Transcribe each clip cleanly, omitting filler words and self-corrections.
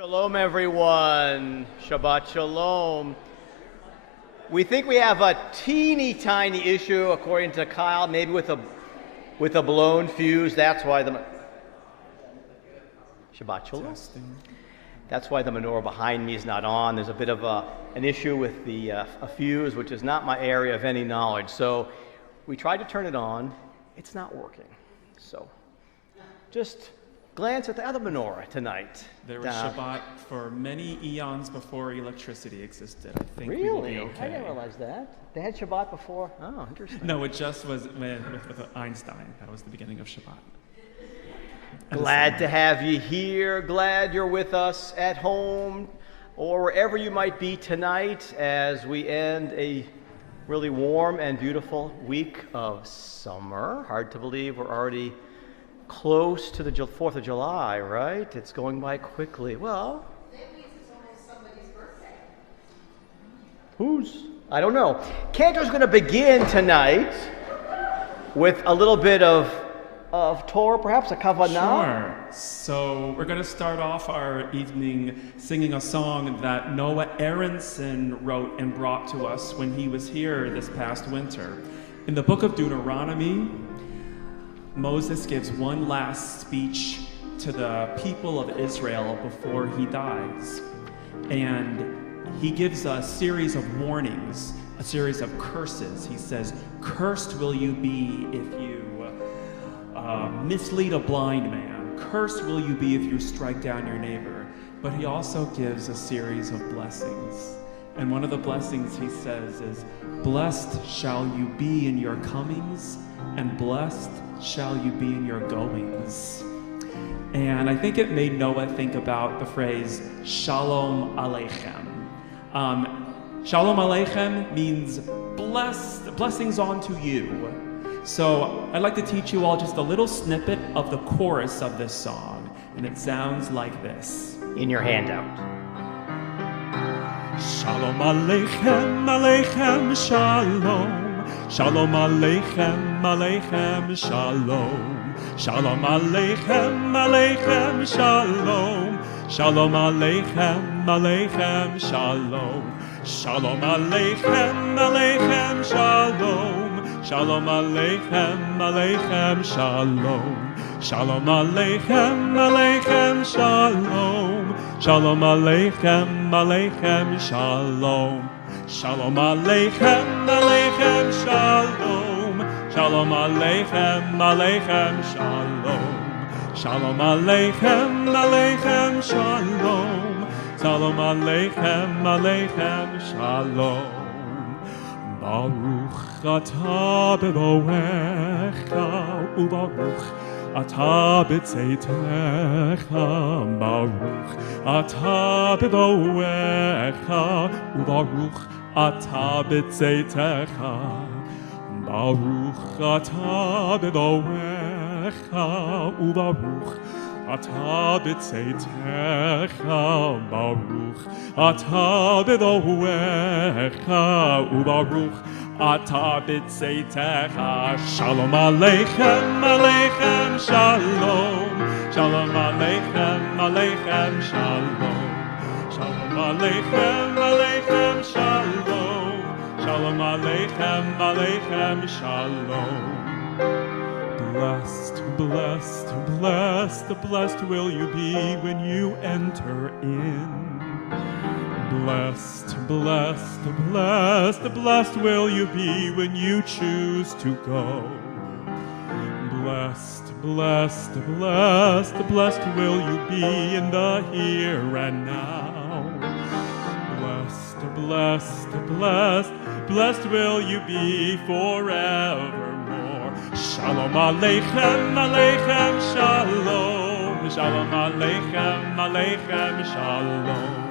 Shalom, everyone. Shabbat shalom. We think we have a teeny tiny issue, according to Kyle, maybe with a blown fuse. That's why the Shabbat shalom. That's why the menorah behind me is not on. There's a bit of an issue with the a fuse, which is not my area of any knowledge. So we tried to turn it on. It's not working. So just glance at the other menorah tonight. There was Shabbat for many eons before electricity existed. I think really? We will be okay. I didn't realize that. They had Shabbat before? Oh, interesting. No, it just was with Einstein. That was the beginning of Shabbat. Glad to have you here. Glad you're with us at home or wherever you might be tonight as we end a really warm and beautiful week of summer. Hard to believe we're already close to the 4th of July, right? It's going by quickly. Well, that means it's almost somebody's birthday. whose? I don't know. Cantor's going to begin tonight with a little bit of Torah, perhaps a kavanah. Sure. So we're going to start off our evening singing a song that Noah Aronson wrote and brought to us when he was here this past winter. In the book of Deuteronomy, Moses gives one last speech to the people of Israel before he dies. And he gives a series of warnings, a series of curses. He says, "Cursed will you be if you mislead a blind man. Cursed will you be if you strike down your neighbor." But he also gives a series of blessings. And one of the blessings he says is, "Blessed shall you be in your comings, and blessed shall you be in your goings." And I think it made Noah think about the phrase Shalom Aleichem. Shalom Aleichem means blessings onto you. So I'd like to teach you all just a little snippet of the chorus of this song, and it sounds like this. In your handout. Shalom Aleichem, Aleichem, Shalom. Shalom Aleichem, Aleichem, Shalom. Shalom Aleichem, Aleichem, Shalom. Shalom Aleichem, Aleichem, Shalom. Shalom Aleichem, Aleichem, Shalom. Shalom Aleichem, Aleichem, Shalom. Shalom Aleichem, Aleichem, Shalom. Shalom Aleichem, Aleichem, Shalom. Shalom Aleichem, Aleichem, Shalom. Shalom Aleichem, Aleichem, Shalom. Shalom Aleichem, Aleichem, Shalom. Shalom Aleichem, Aleichem, Shalom. Baruch atah b'boecha u'baruch atah b'tzeitecha. Baruch atah b'boecha u'baruch atah b'tzeitecha. Baruch atah b'boecha u'baruch atah b'tzeitecha. Baruch atah b'boecha u'baruch atah b'tzeitecha. Shalom Aleichem, Aleichem, Shalom. Shalom Aleichem, Aleichem, Shalom. Shalom Aleichem, Aleichem, Shalom. Shalom Aleichem, Aleichem, Shalom. Blessed, blessed, blessed, blessed will you be when you enter in. Blessed, blessed, blessed, blessed will you be when you choose to go. Blessed, blessed, blessed, blessed will you be in the here and now. Blessed, blessed, blessed, blessed will you be forevermore. Shalom Aleichem, Aleichem, Shalom. Shalom Aleichem, Aleichem, Shalom.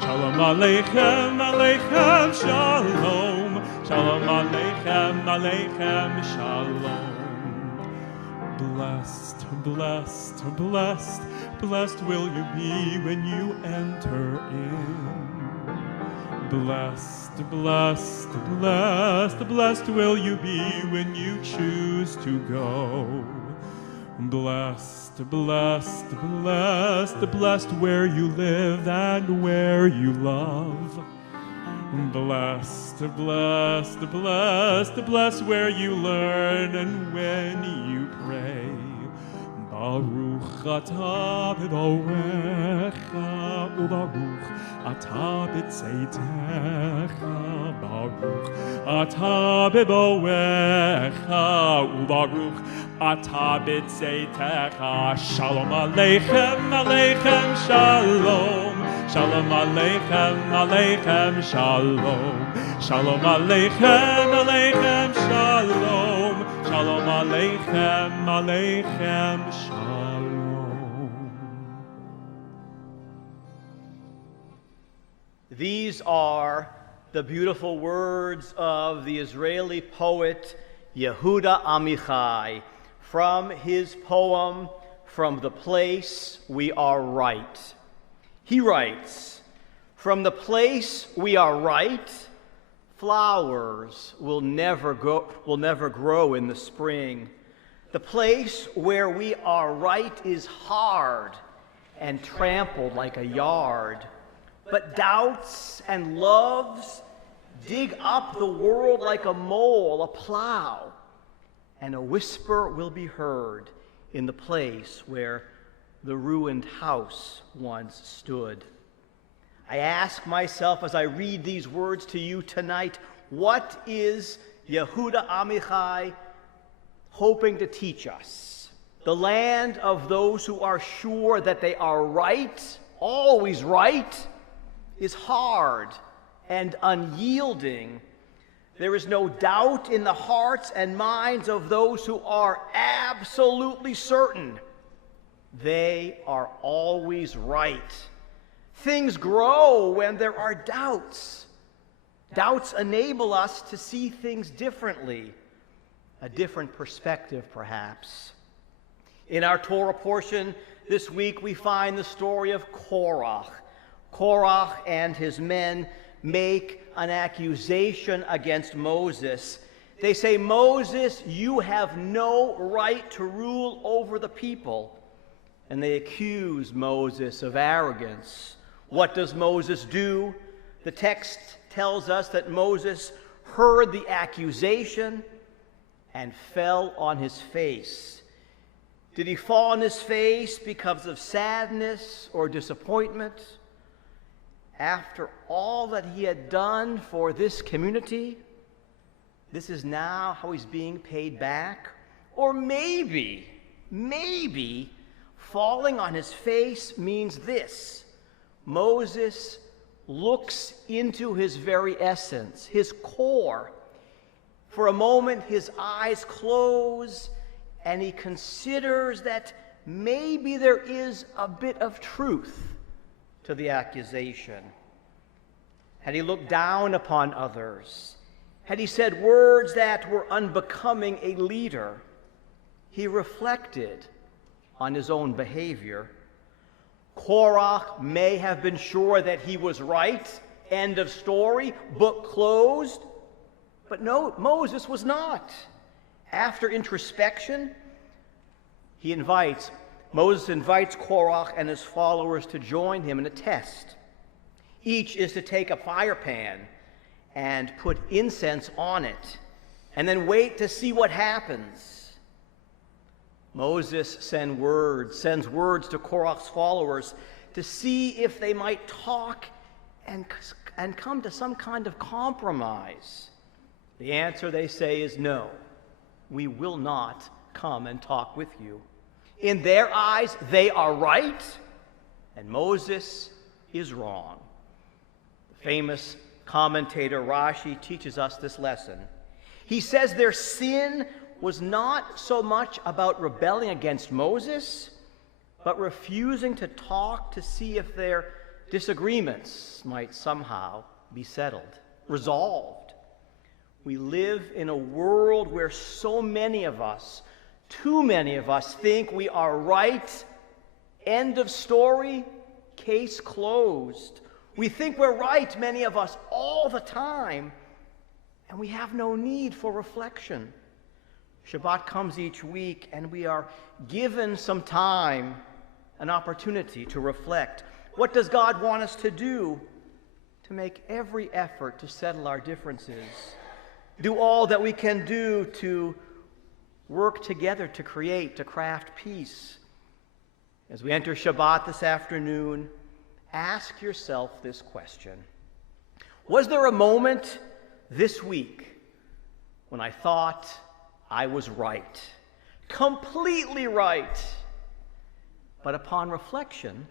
Shalom Aleichem, Aleichem, Shalom. Shalom Aleichem, Aleichem, Shalom. Blessed, blessed, blessed, blessed will you be when you enter in. Blessed, blessed, blessed, blessed will you be when you choose to go. Blessed, blessed, blessed, blessed where you live and where you love. Blessed, blessed, blessed, blessed where you learn and when you pray. Baruch atah b'dorecha u'baruch atah b'tzeitecha. Baruch atah b'dorecha u'baruch atah b'tzeitecha. Shalom aleichem, aleichem, shalom. Shalom aleichem, aleichem, shalom. Shalom aleichem, aleichem, shalom. Shalom aleichem, aleichem, shalom. These are the beautiful words of the Israeli poet Yehuda Amichai from his poem, From the Place We Are Right. He writes, "From the place we are right, flowers will never grow in the spring. The place where we are right is hard and trampled like a yard. But doubts and loves dig up the world like a mole, a plow, and a whisper will be heard in the place where the ruined house once stood." I ask myself as I read these words to you tonight, what is Yehuda Amichai hoping to teach us? The land of those who are sure that they are right, always right, is hard and unyielding. There is no doubt in the hearts and minds of those who are absolutely certain they are always right. Things grow when there are doubts. Doubts enable us to see things differently, a different perspective perhaps. In our Torah portion this week, we find the story of Korach. Korach and his men make an accusation against Moses. They say, "Moses, you have no right to rule over the people." And they accuse Moses of arrogance. What does Moses do? The text tells us that Moses heard the accusation and fell on his face. Did he fall on his face because of sadness or disappointment? After all that he had done for this community, this is now how he's being paid back? Or maybe falling on his face means this: Moses looks into his very essence, his core. For a moment, his eyes close, and he considers that maybe there is a bit of truth to the accusation. Had he looked down upon others? Had he said words that were unbecoming a leader? He reflected on his own behavior. Korach may have been sure that he was right, end of story, book closed. But no, Moses was not. After introspection, Moses invites Korach and his followers to join him in a test. Each is to take a fire pan and put incense on it, and then wait to see what happens. Moses sends words to Korach's followers to see if they might talk and come to some kind of compromise. The answer, they say, is no. We will not come and talk with you. In their eyes, they are right, and Moses is wrong. The famous commentator Rashi teaches us this lesson. He says their sin was not so much about rebelling against Moses, but refusing to talk to see if their disagreements might somehow be settled, resolved. We live in a world where so many of us, too many of us, think we are right. End of story, case closed. We think we're right, many of us, all the time, and we have no need for reflection. Shabbat comes each week, and we are given some time, an opportunity to reflect. What does God want us to do? To make every effort to settle our differences. Do all that we can do to work together to create, to craft peace. As we enter Shabbat this afternoon, ask yourself this question. Was there a moment this week when I thought I was right, completely right, but upon reflection,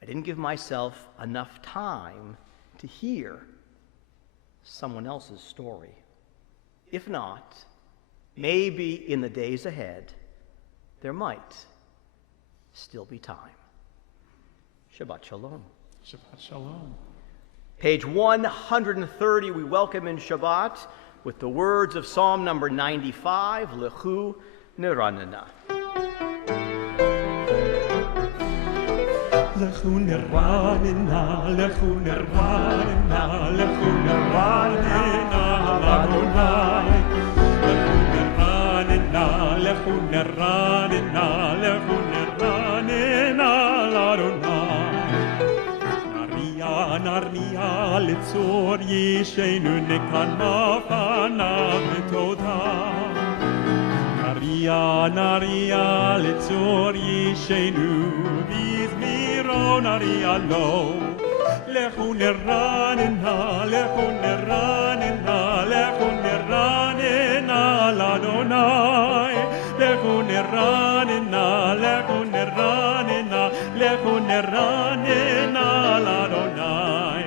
I didn't give myself enough time to hear someone else's story? If not, maybe in the days ahead, there might still be time. Shabbat Shalom. Shabbat Shalom. Page 130, we welcome in Shabbat with the words of Psalm number 95, Lechu Neranena. Lechu Neranena, Lechu Neranena, Lechu Neranena, Adonai. Lechu Neranena, Lechu Neranena, Lechu Neranena, Adonai. Naria litzor yishenu nekana fanav v'toda. Naria litzor yishenu v'izmiro naria lo. Lechu neranena, lechu neranena, lechu neranena l'Adonai. Lechu neranena, lechu neranena, lechu neranena l'Adonai.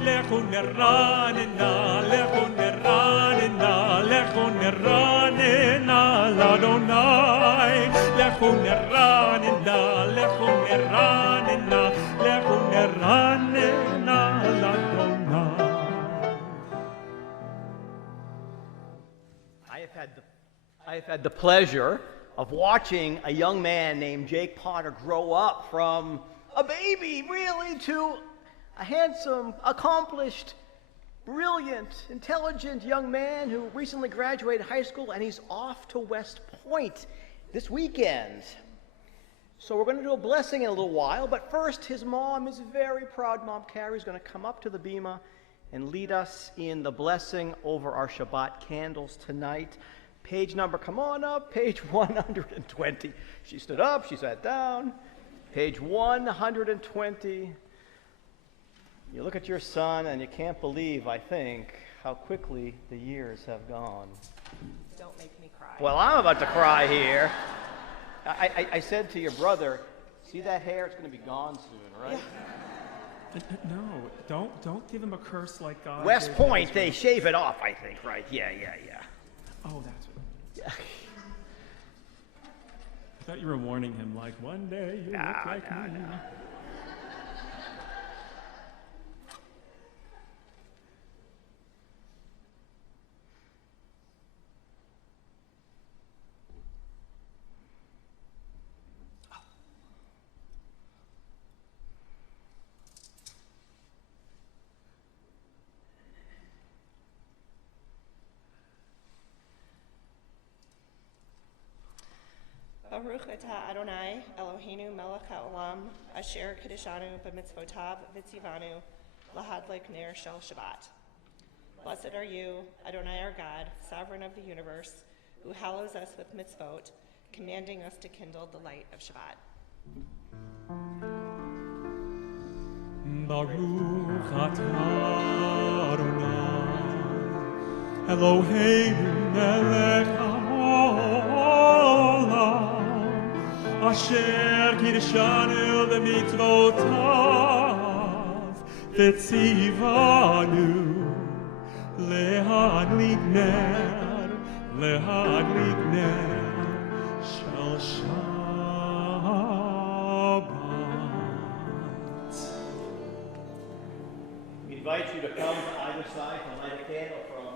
Lechu neranena, lechu neranena, lechu neranena l'Adonai. Lechu neranena, lechu neranena, lechu neranena l'Adonai. I have had the pleasure of watching a young man named Jake Potter grow up from a baby, really, to a handsome, accomplished, brilliant, intelligent young man who recently graduated high school, and he's off to West Point this weekend. So we're going to do a blessing in a little while, but first his mom, his very proud mom, Carrie, is going to come up to the bima and lead us in the blessing over our Shabbat candles tonight. Page number, come on up, page 120. She stood up, she sat down. Page 120. You look at your son and you can't believe, I think, how quickly the years have gone. Don't make me cry. Well, I'm about to cry here. I said to your brother, see that hair? It's going to be gone soon, right? No, don't give him a curse like God. West Point, they shave it off, I think, right? Yeah. Oh, that's what. Yeah. I thought you were warning him, like, one day you look like me. No. Baruch atah Adonai Eloheinu melech haolam asher kiddushanu b'mitzvotav v'tzivanu lahadlik ner shel Shabbat. Blessed are you, Adonai our God, sovereign of the universe, who hallows us with mitzvot, commanding us to kindle the light of Shabbat. Baruch atah Adonai Eloheinu melech haolam asher kiddushanu b'mitzvotav v'tzivanu lehadlik ner shel Shabbat. We invite you to come to either side to light a candle from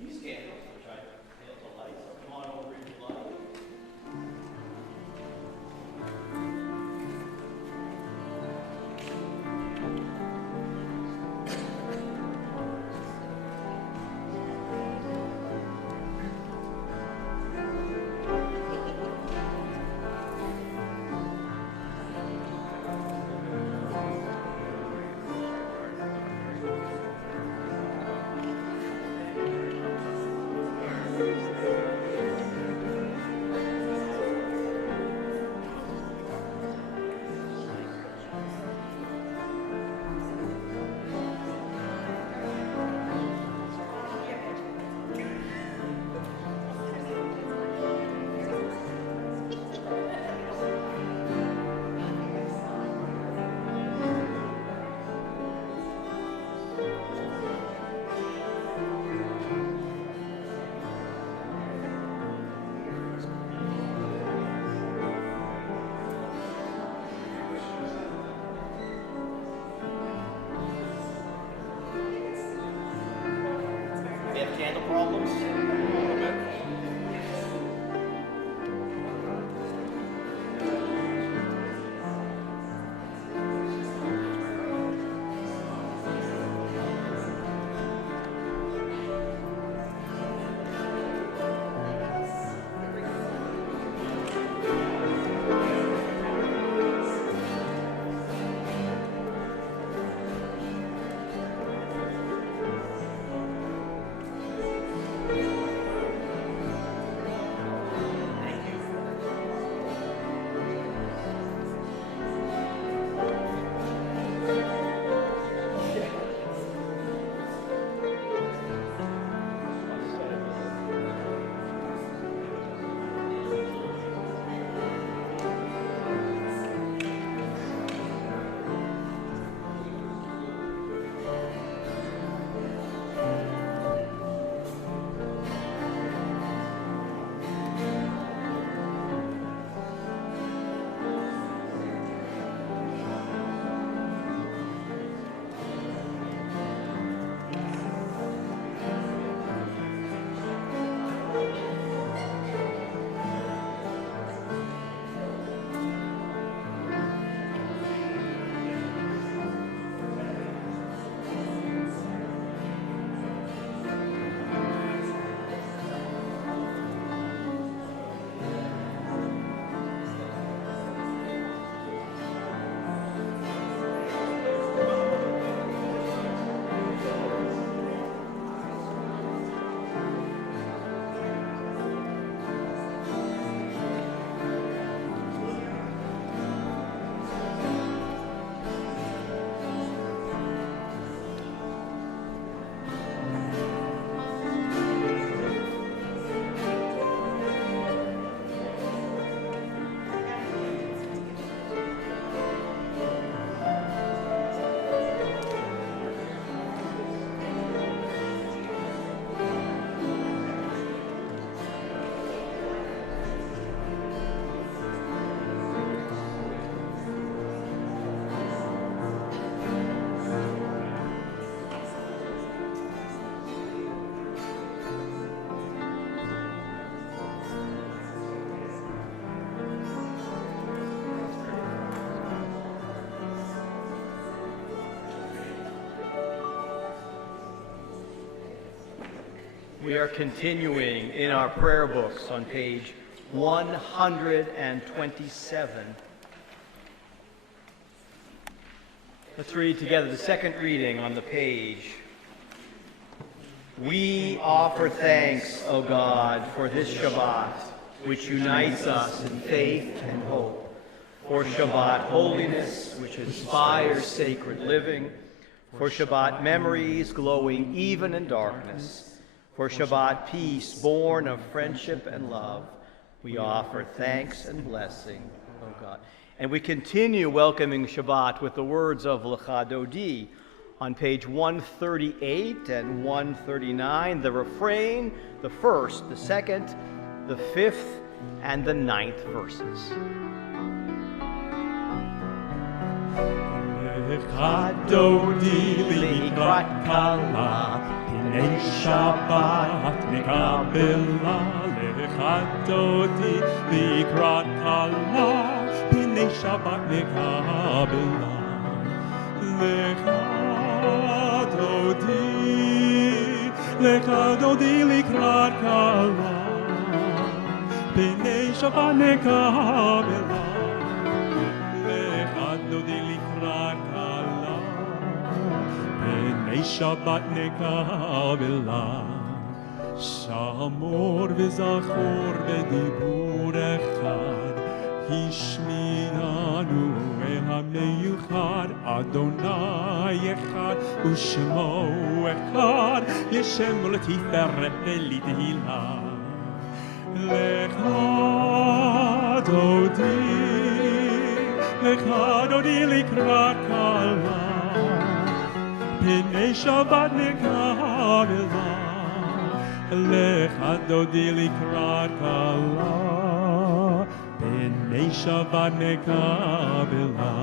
these candles, which I failed to light. So come on over if you'd like. We are continuing in our prayer books on page 127. Let's read together the second reading on the page. We offer thanks, O God, for this Shabbat, which unites us in faith and hope, for Shabbat holiness, which inspires sacred living, for Shabbat memories glowing even in darkness, for Shabbat peace born of friendship and love. We offer thanks and blessing, O God. And we continue welcoming Shabbat with the words of Lecha Dodi on page 138 and 139, the refrain, the first, the second, the fifth, and the ninth verses. Lecha Dodi likrat kala, Pinei Shabbat nekabela. Lecha Dodi likrat kala, Pinei Shabbat nekabela. Lecha Dodi likrat kala, Pinei Shabbat nekabela. Lecha Dodi likrat kala, Pinei Shabbat nekabela. Shamor v'zachor v'dibur echad, Hishmianu el ha-meyuchad, Adonai echad, U'shemo echad, L'shem u'letiferet v'litehila. Lecha Dodi likrat kala, Pinei Shabbat nekabela. Lecha Dodi likrat kala, Pinei Shabbat nekabela.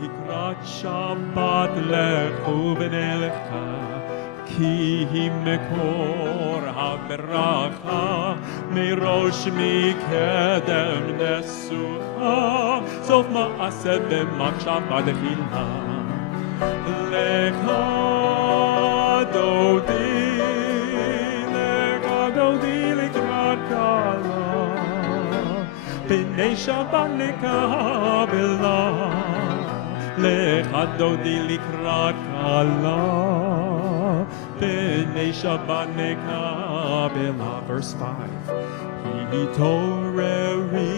Likrat Shabbat lechu v'nelecha, Ki hi mekor ha-beracha, Merosh mikedem nesucha, Sof ma'aseh b'machshava dechila. Lecha Dodi likrat kala, Pinei Shabbat nekabela. Lecha Dodi likrat kala, Pinei Shabbat nekabela. Verse 5. Hitoreri,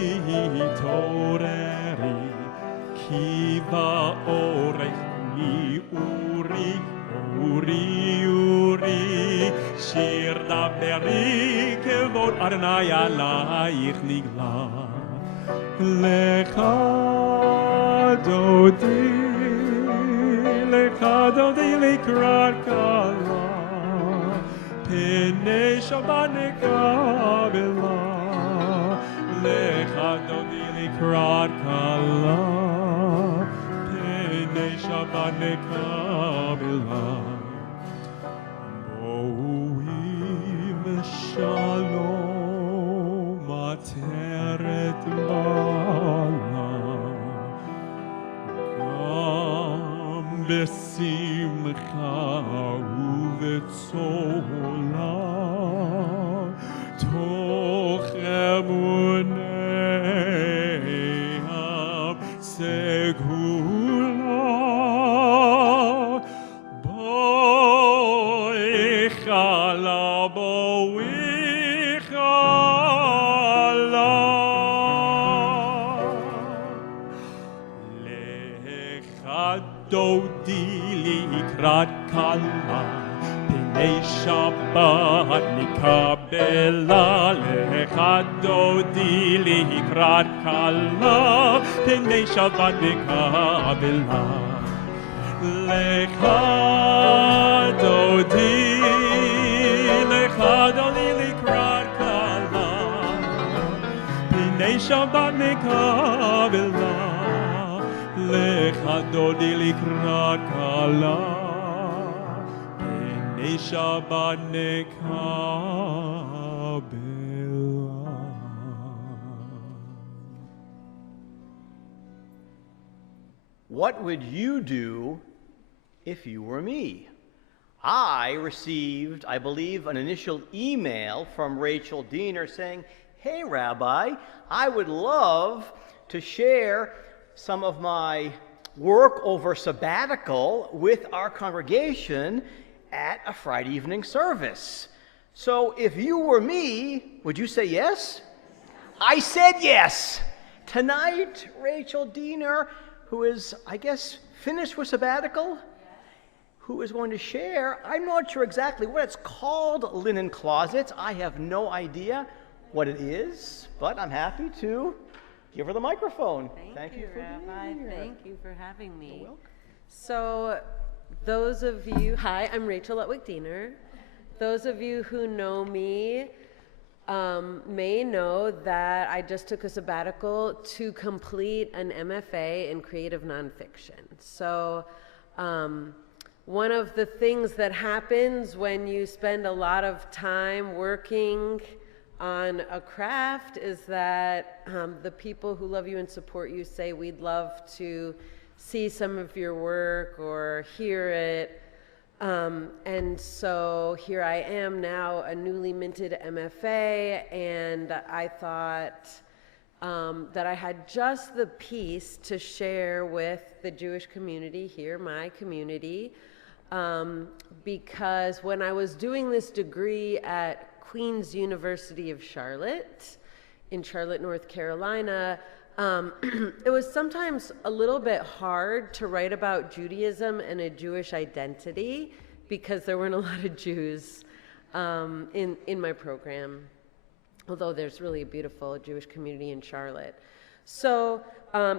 Ki ba'orech Uri, Shir daberi, Kevod Adonai alayich nigla. Lecha Dodi likrat kala, Pinei Shabbat nekabela. Lecha Dodi likrat kala, Pinei Shabbat nekabela. Bo'im shalom ateret mala, Gam besimcha uvetzola, Toch emuneam segula. Dodi likrat kala, Pinei Shabbat nekabela. Lecha Dodi likrat kala, Pinei Shabbat nekabela. Lecha Dodi likrat kala, Pinei Shabbat nekabela. Lecha Dodi likrat kala, Pinei Shabbat nekabela. What would you do if you were me? I received, I believe, an initial email from Rachel Diener saying, "Hey, Rabbi, I would love to share some of my work over sabbatical with our congregation at a Friday evening service. So if you were me, would you say yes?" I said yes. Tonight, Rachel Diener, who is, I guess, finished with sabbatical, who is going to share, I'm not sure exactly what it's called, linen closets. I have no idea what it is, but I'm happy to give her the microphone. Thank you, for Rabbi. being here. Thank you for having me. You're welcome. So, those of you, hi, I'm Rachel Diener. Those of you who know me may know that I just took a sabbatical to complete an MFA in creative nonfiction. So, one of the things that happens when you spend a lot of time working on a craft is that the people who love you and support you say, "We'd love to see some of your work or hear it." And so here I am now, a newly minted MFA, and I thought that I had just the piece to share with the Jewish community here, my community, because when I was doing this degree at Queen's University of Charlotte, in Charlotte, North Carolina, it was sometimes a little bit hard to write about Judaism and a Jewish identity because there weren't a lot of Jews in my program, although there's really a beautiful Jewish community in Charlotte. So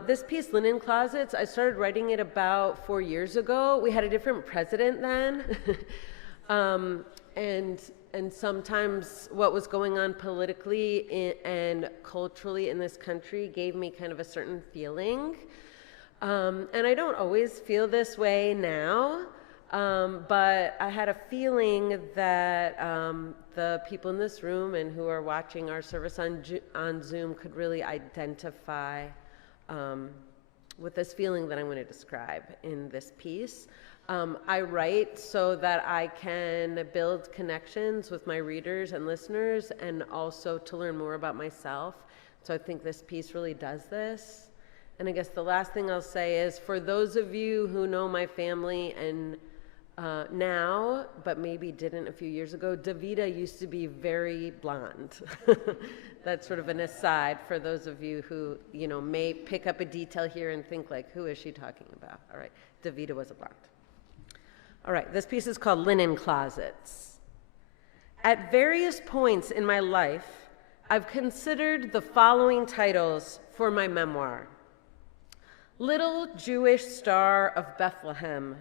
this piece, Linen Closets, I started writing it about 4 years ago. We had a different president then. And sometimes what was going on politically and culturally in this country gave me kind of a certain feeling. And I don't always feel this way now, but I had a feeling that the people in this room and who are watching our service on Zoom could really identify with this feeling that I'm going to describe in this piece. I write so that I can build connections with my readers and listeners and also to learn more about myself. So I think this piece really does this. And I guess the last thing I'll say is for those of you who know my family and now, but maybe didn't a few years ago, Davida used to be very blonde. That's sort of an aside for those of you who, may pick up a detail here and think like, who is she talking about? All right, Davida was a blonde. All right, this piece is called Linen Closets. At various points in my life, I've considered the following titles for my memoir. Little Jewish Star of Bethlehem,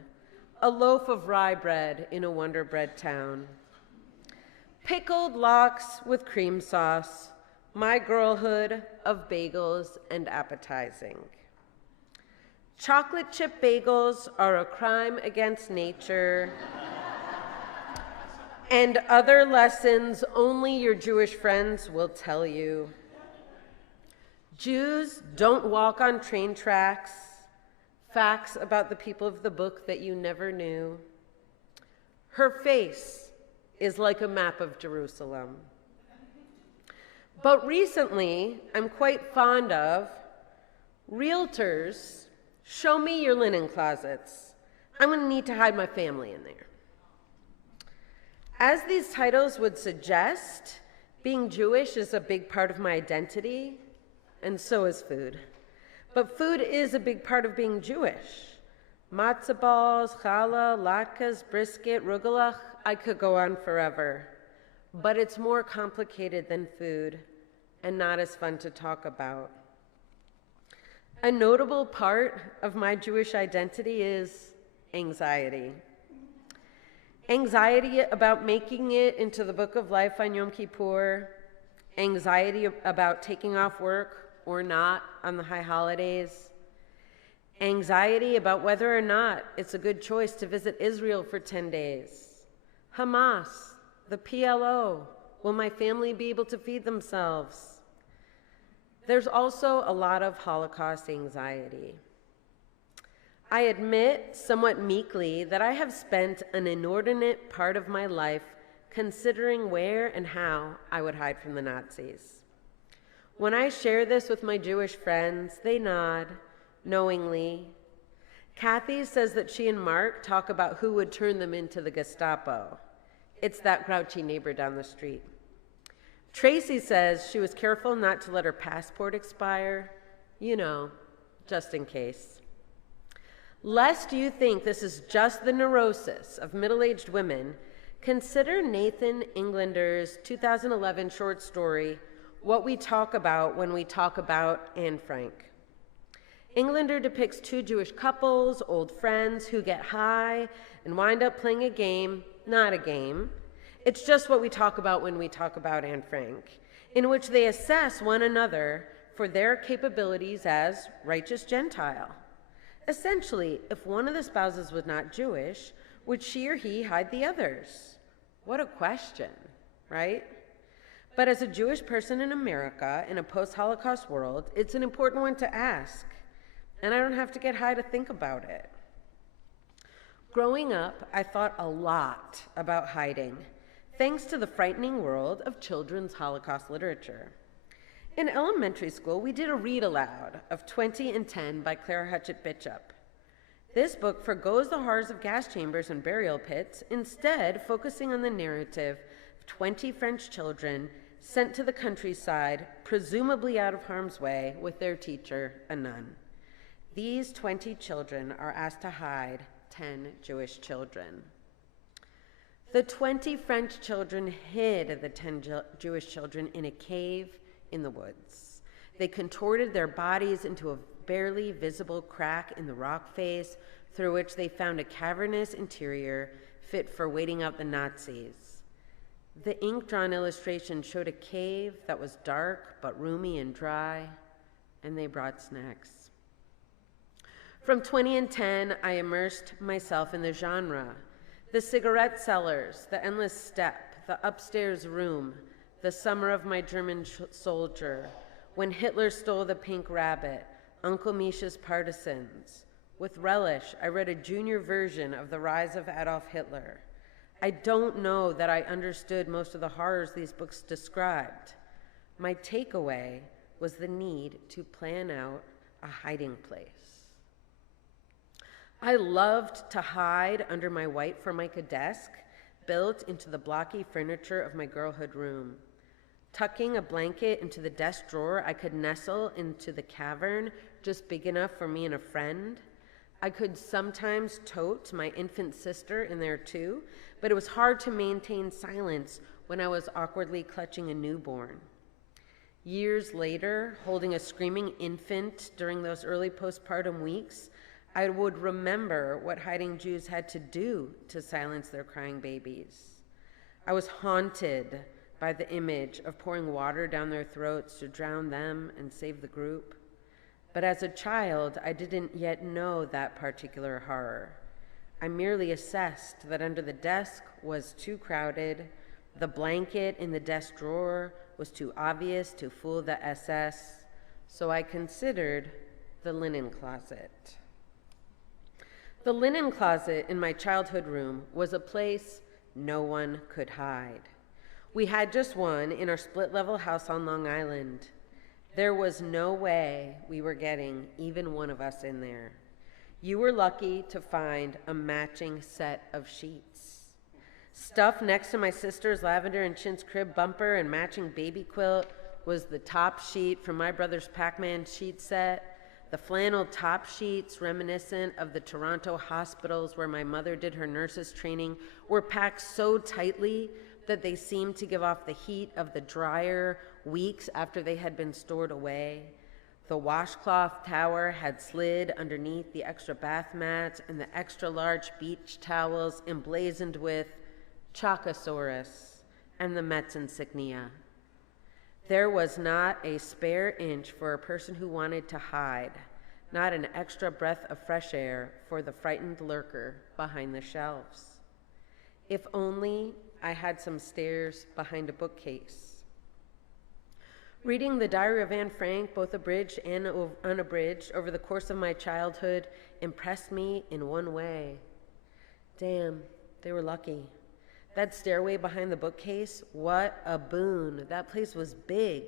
a loaf of rye bread in a Wonder Bread town. Pickled lox with cream sauce, my girlhood of bagels and appetizing. Chocolate chip bagels are a crime against nature, and other lessons only your Jewish friends will tell you. Jews don't walk on train tracks, facts about the people of the book that you never knew. Her face is like a map of Jerusalem. But recently, I'm quite fond of realtors. Show me your linen closets. I'm going to need to hide my family in there. As these titles would suggest, being Jewish is a big part of my identity, and so is food. But food is a big part of being Jewish. Matzah balls, challah, latkes, brisket, rugelach, I could go on forever. But it's more complicated than food and not as fun to talk about. A notable part of my Jewish identity is anxiety. Anxiety about making it into the book of life on Yom Kippur, anxiety about taking off work or not on the high holidays, anxiety about whether or not it's a good choice to visit Israel for 10 days, Hamas, the PLO, will my family be able to feed themselves? There's also a lot of Holocaust anxiety. I admit somewhat meekly that I have spent an inordinate part of my life considering where and how I would hide from the Nazis. When I share this with my Jewish friends, they nod knowingly. Kathy says that she and Mark talk about who would turn them into the Gestapo. It's that grouchy neighbor down the street. Tracy says she was careful not to let her passport expire, just in case. Lest you think this is just the neurosis of middle-aged women, consider Nathan Englander's 2011 short story, What We Talk About When We Talk About Anne Frank. Englander depicts two Jewish couples, old friends, who get high and wind up playing a game, not a game. It's just what we talk about when we talk about Anne Frank, in which they assess one another for their capabilities as righteous Gentile. Essentially, if one of the spouses was not Jewish, would she or he hide the others? What a question, right? But as a Jewish person in America, in a post-Holocaust world, it's an important one to ask. And I don't have to get high to think about it. Growing up, I thought a lot about hiding, thanks to the frightening world of children's Holocaust literature. In elementary school, we did a read aloud of 20 and 10 by Clara Hutchett Bishop. This book forgoes the horrors of gas chambers and burial pits, instead focusing on the narrative of 20 French children sent to the countryside, presumably out of harm's way, with their teacher, a nun. These 20 children are asked to hide 10 Jewish children. The 20 French children hid the 10 Jewish children in a cave in the woods. They contorted their bodies into a barely visible crack in the rock face through which they found a cavernous interior fit for waiting out the Nazis. The ink-drawn illustration showed a cave that was dark but roomy and dry, and they brought snacks. From 20 and 10, I immersed myself in the genre. The cigarette sellers, the endless step, the upstairs room, the summer of my German soldier, when Hitler stole the pink rabbit, Uncle Misha's partisans. With relish, I read a junior version of The Rise of Adolf Hitler. I don't know that I understood most of the horrors these books described. My takeaway was the need to plan out a hiding place. I loved to hide under my white Formica desk, built into the blocky furniture of my girlhood room. Tucking a blanket into the desk drawer, I could nestle into the cavern just big enough for me and a friend. I could sometimes tote my infant sister in there too, but it was hard to maintain silence when I was awkwardly clutching a newborn. Years later, holding a screaming infant during those early postpartum weeks, I would remember what hiding Jews had to do to silence their crying babies. I was haunted by the image of pouring water down their throats to drown them and save the group. But as a child, I didn't yet know that particular horror. I merely assessed that under the desk was too crowded, the blanket in the desk drawer was too obvious to fool the SS, so I considered the linen closet. The linen closet in my childhood room was a place no one could hide. We had just one in our split-level house on Long Island. There was no way we were getting even one of us in there. You were lucky to find a matching set of sheets. Stuffed next to my sister's lavender and chintz crib bumper and matching baby quilt was the top sheet from my brother's Pac-Man sheet set. The flannel top sheets, reminiscent of the Toronto hospitals where my mother did her nurses training, were packed so tightly that they seemed to give off the heat of the dryer weeks after they had been stored away. The washcloth tower had slid underneath the extra bath mats, and the extra large beach towels emblazoned with Chocosaurus and the Mets insignia. There was not a spare inch for a person who wanted to hide, not an extra breath of fresh air for the frightened lurker behind the shelves. If only I had some stairs behind a bookcase. Reading the Diary of Anne Frank, both abridged and unabridged, over the course of my childhood impressed me in one way. Damn, they were lucky. That stairway behind the bookcase, what a boon. That place was big,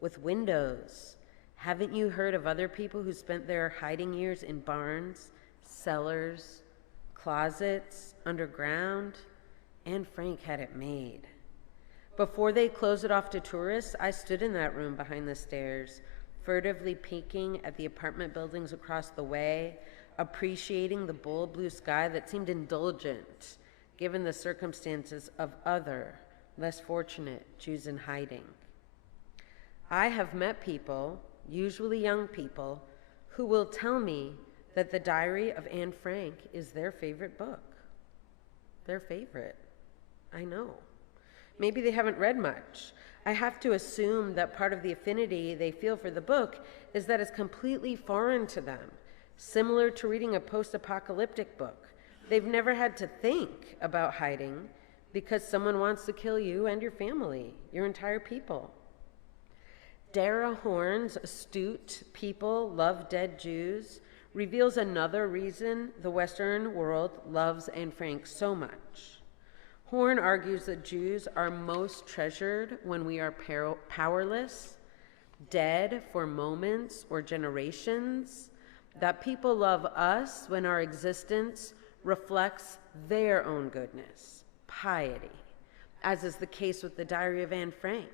with windows. Haven't you heard of other people who spent their hiding years in barns, cellars, closets, underground? Anne Frank had it made. Before they closed it off to tourists, I stood in that room behind the stairs, furtively peeking at the apartment buildings across the way, appreciating the bold blue sky that seemed indulgent, given the circumstances of other, less fortunate Jews in hiding. I have met people, usually young people, who will tell me that the Diary of Anne Frank is their favorite book. Their favorite. I know. Maybe they haven't read much. I have to assume that part of the affinity they feel for the book is that it's completely foreign to them, similar to reading a post-apocalyptic book. They've never had to think about hiding because someone wants to kill you and your family, your entire people. Dara Horn's astute "People Love Dead Jews" reveals another reason the Western world loves Anne Frank so much. Horn argues that Jews are most treasured when we are powerless, dead for moments or generations, that people love us when our existence reflects their own goodness, piety, as is the case with the Diary of Anne Frank.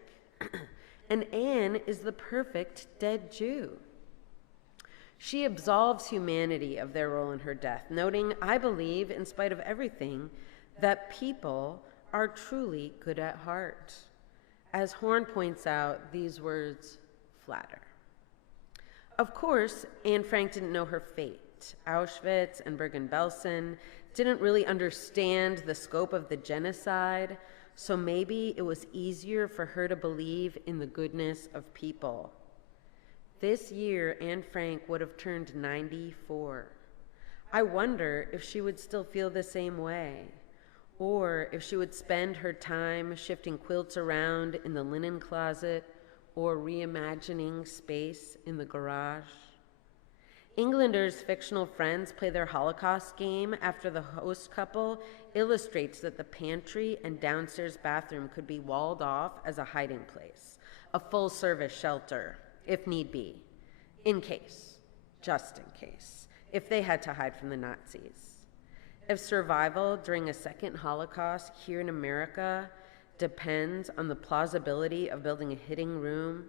And Anne is the perfect dead Jew. She absolves humanity of their role in her death, noting, I believe, in spite of everything, that people are truly good at heart. As Horn points out, these words flatter. Of course, Anne Frank didn't know her fate. Auschwitz and Bergen-Belsen, didn't really understand the scope of the genocide, so maybe it was easier for her to believe in the goodness of people. This year, Anne Frank would have turned 94. I wonder if she would still feel the same way, or if she would spend her time shifting quilts around in the linen closet or reimagining space in the garage. Englander's fictional friends play their Holocaust game after the host couple illustrates that the pantry and downstairs bathroom could be walled off as a hiding place, a full-service shelter, if need be, in case, just in case, if they had to hide from the Nazis. If survival during a second Holocaust here in America depends on the plausibility of building a hidden room,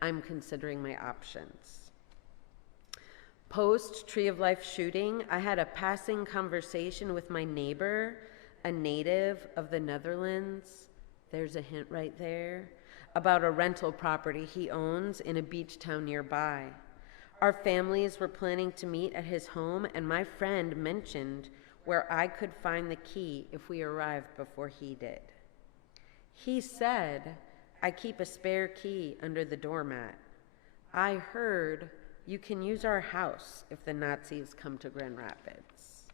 I'm considering my options. Post Tree of Life shooting, I had a passing conversation with my neighbor, a native of the Netherlands, there's a hint right there, about a rental property he owns in a beach town nearby. Our families were planning to meet at his home, and my friend mentioned where I could find the key if we arrived before he did. He said, I keep a spare key under the doormat. I heard you can use our house if the Nazis come to Grand Rapids.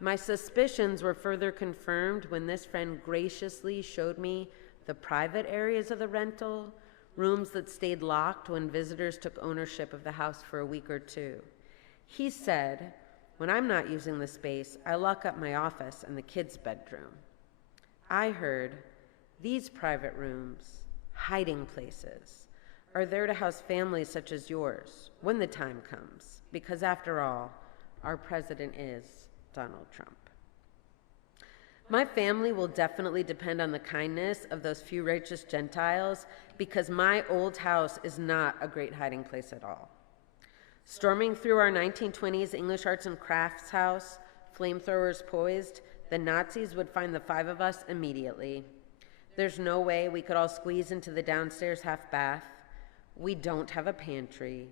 My suspicions were further confirmed when this friend graciously showed me the private areas of the rental, rooms that stayed locked when visitors took ownership of the house for a week or two. He said, when I'm not using the space, I lock up my office and the kids' bedroom. I heard these private rooms, hiding places, are there to house families such as yours when the time comes, because after all, our president is Donald Trump. My family will definitely depend on the kindness of those few righteous Gentiles because my old house is not a great hiding place at all. Storming through our 1920s English arts and crafts house, flamethrowers poised, the Nazis would find the five of us immediately. There's no way we could all squeeze into the downstairs half bath. We don't have a pantry.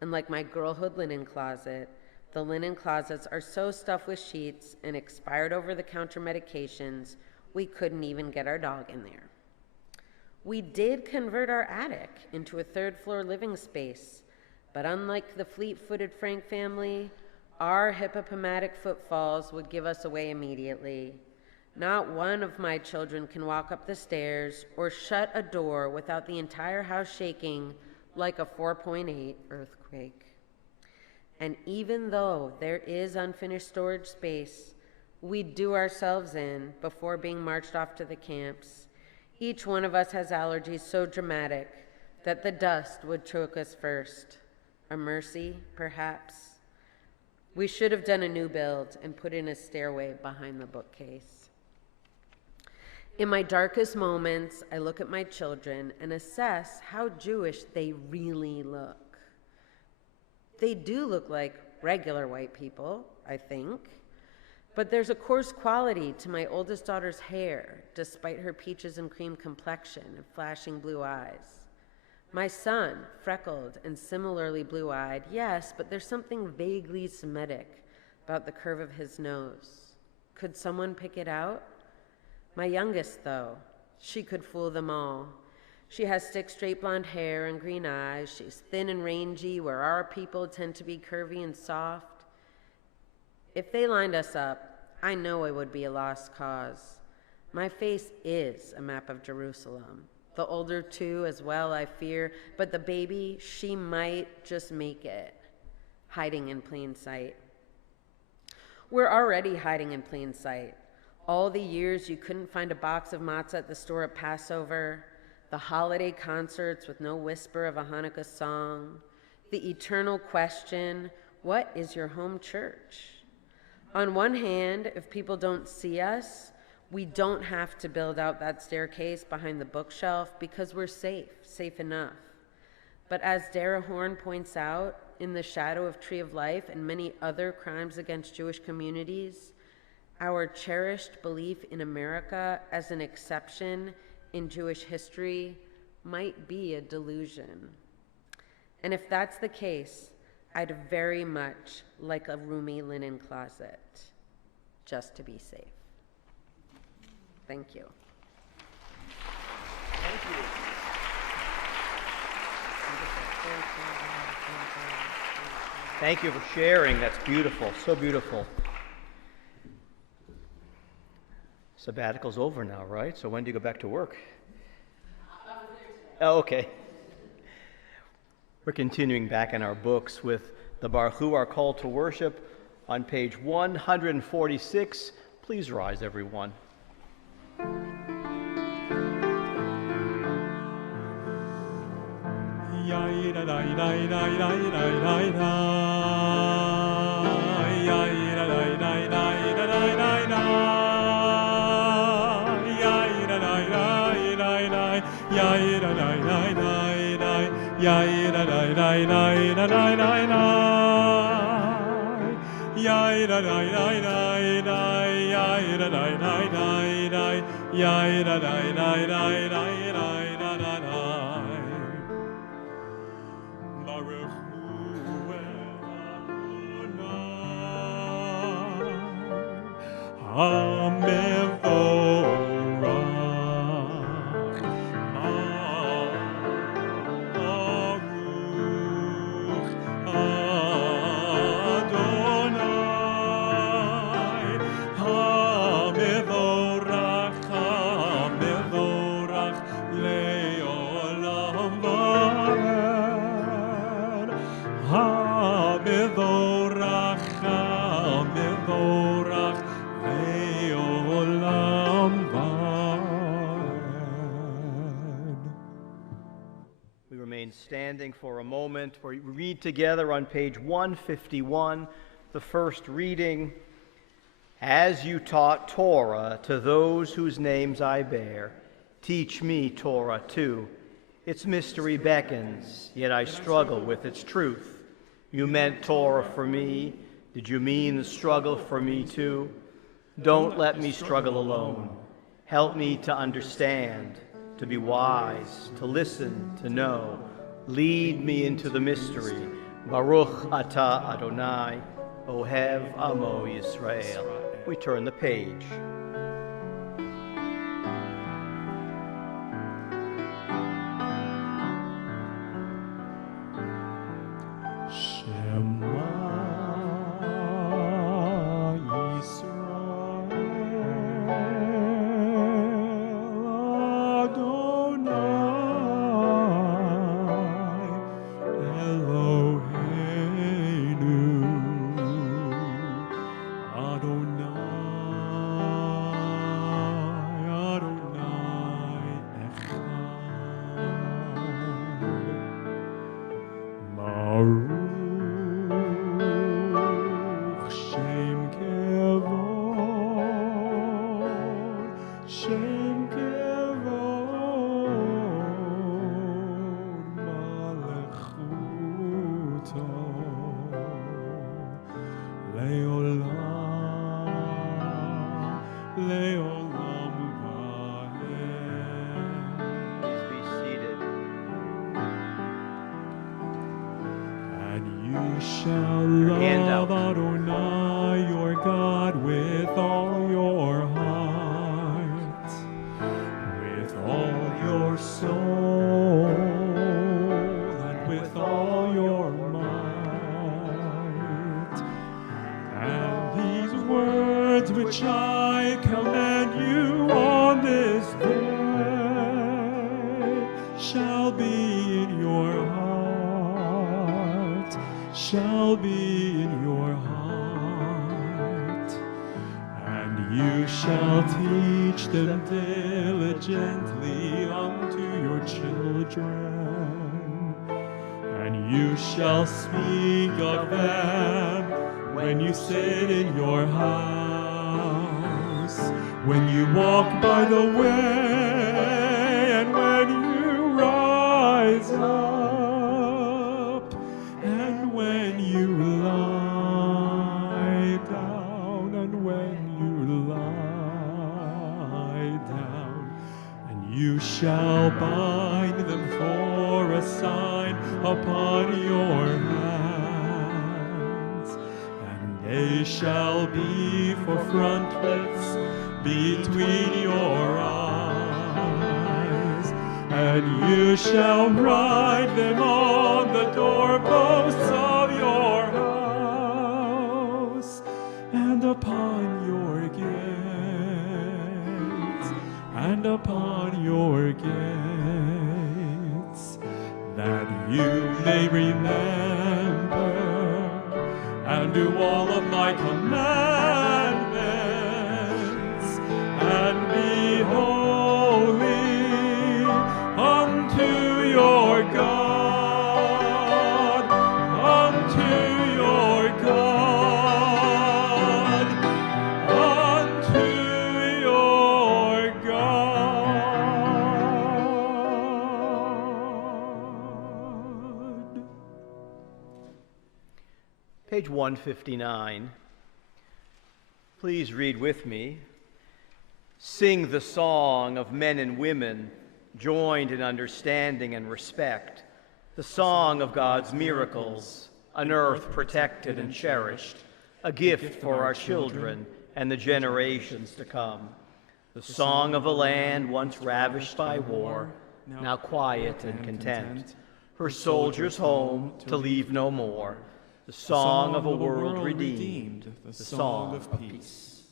And like my girlhood linen closet, the linen closets are so stuffed with sheets and expired over-the-counter medications, we couldn't even get our dog in there. We did convert our attic into a third-floor living space, but unlike the fleet-footed Frank family, our hippopotamic footfalls would give us away immediately. Not one of my children can walk up the stairs or shut a door without the entire house shaking like a 4.8 earthquake. And even though there is unfinished storage space we do ourselves in before being marched off to the camps, each one of us has allergies so dramatic that the dust would choke us first. A mercy, perhaps. We should have done a new build and put in a stairway behind the bookcase. In my darkest moments, I look at my children and assess how Jewish they really look. They do look like regular white people, I think, but there's a coarse quality to my oldest daughter's hair, despite her peaches and cream complexion and flashing blue eyes. My son, freckled and similarly blue-eyed, yes, but there's something vaguely Semitic about the curve of his nose. Could someone pick it out? My youngest, though, she could fool them all. She has thick, straight blonde hair and green eyes. She's thin and rangy, where our people tend to be curvy and soft. If they lined us up, I know it would be a lost cause. My face is a map of Jerusalem. The older two as well, I fear, but the baby, she might just make it, hiding in plain sight. We're already hiding in plain sight. All the years you couldn't find a box of matzah at the store at Passover, the holiday concerts with no whisper of a Hanukkah song, the eternal question, what is your home church? On one hand, if people don't see us, we don't have to build out that staircase behind the bookshelf because we're safe enough. But as Dara Horn points out, in The Shadow of Tree of Life and many other crimes against Jewish communities, our cherished belief in America as an exception in Jewish history might be a delusion. And if that's the case, I'd very much like a roomy linen closet, just to be safe. Thank you. Thank you. Thank you for sharing. That's beautiful, so beautiful. Sabbatical's over now, right? So when do you go back to work? Oh, okay. We're continuing back in our books with the Baruch Hu, our call to worship, on page 146. Please rise, everyone. Standing for a moment, where we read together on page 151, the first reading. As you taught Torah to those whose names I bear, teach me Torah too. Its mystery beckons, yet I struggle with its truth. You meant Torah for me. Did you mean the struggle for me too? Don't let me struggle alone. Help me to understand, to be wise, to listen, to know. Lead me into the mystery. Baruch atah Adonai, Ohev Amo Yisrael. We turn the page. Shema Yisrael, You shall hand love out. Adonai your God with all your heart, with all your soul, and with all your might. And these words which I command you on this day shall be in your heart, shall be in your heart. And you shall teach them diligently unto your children, and you shall speak of them when you sit in your house, when you walk by the way, and when you rise up, and when you lie down, and when you lie down. And you shall bind them for a sign upon your hands, and they shall be for frontlets between your eyes, and you shall write them on the doorposts of your house, and upon your gates, and upon your gates, that you may remember and do all of my commandments, and be holy unto your God, unto your God, unto your God. Page 159. Please read with me. Sing the song of men and women joined in understanding and respect, the song of God's miracles, an earth protected and cherished, a gift for our children and the generations to come. The song of a land once ravished by war, now quiet and content, her soldiers home to leave no more. The song of a world redeemed, the song of peace.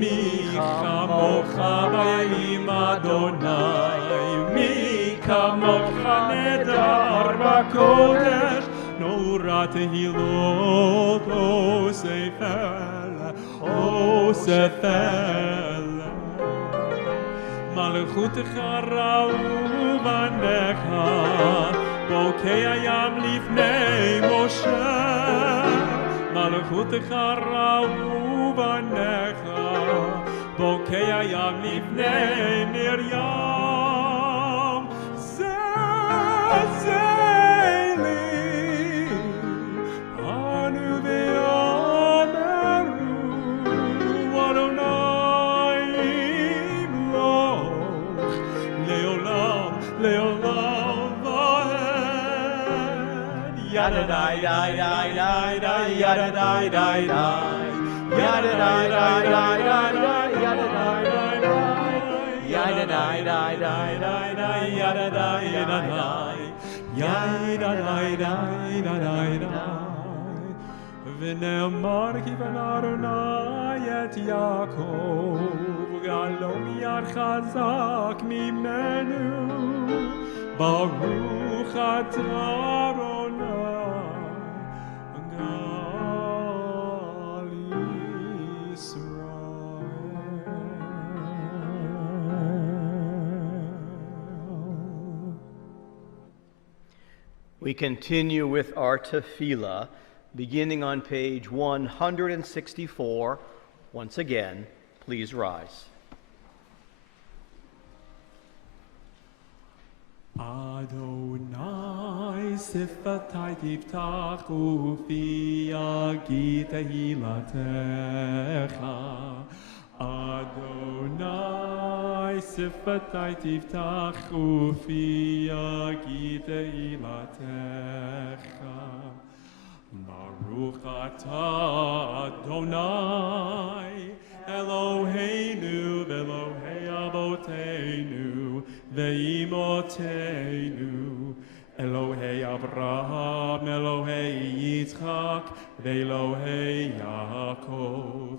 Mi chamocha ba'im Adonai, mi kamocha nedar b'kodesh, nora tehilot osefel. Malchutecha ra'u banecha, bokei hayam lifnei Moshe. Malchutecha ra'u banecha, bokei hayam lifnei Miriam. Zeli, anu ve'ameru, Adonai imloch, leolam, leolam va'ed. Yada dai dai dai dai dai, yada dai dai dai, yada dai dai dai dai dai, yada dai dai dai, yada dai dai dai dai dai, yada dai dai dai, yada dai dai dai dai. ונאמר כי בנה אדוני את יעקב, גאלו מיד חזק ממנו, ברוך אתה אדוני, גאל ישראל. We continue with our tefillah, beginning on page 164, Once again, please rise. Adonai sifatai tiftach ufi agita hilatecha. Adonai sifatai tiftach ufi agita hilatecha. Baruch atah Adonai Eloheinu v'Elohei Avoteinu ve'imotenu Elohei Avraham Elohei Yitzchak ve'Elohei Yaakov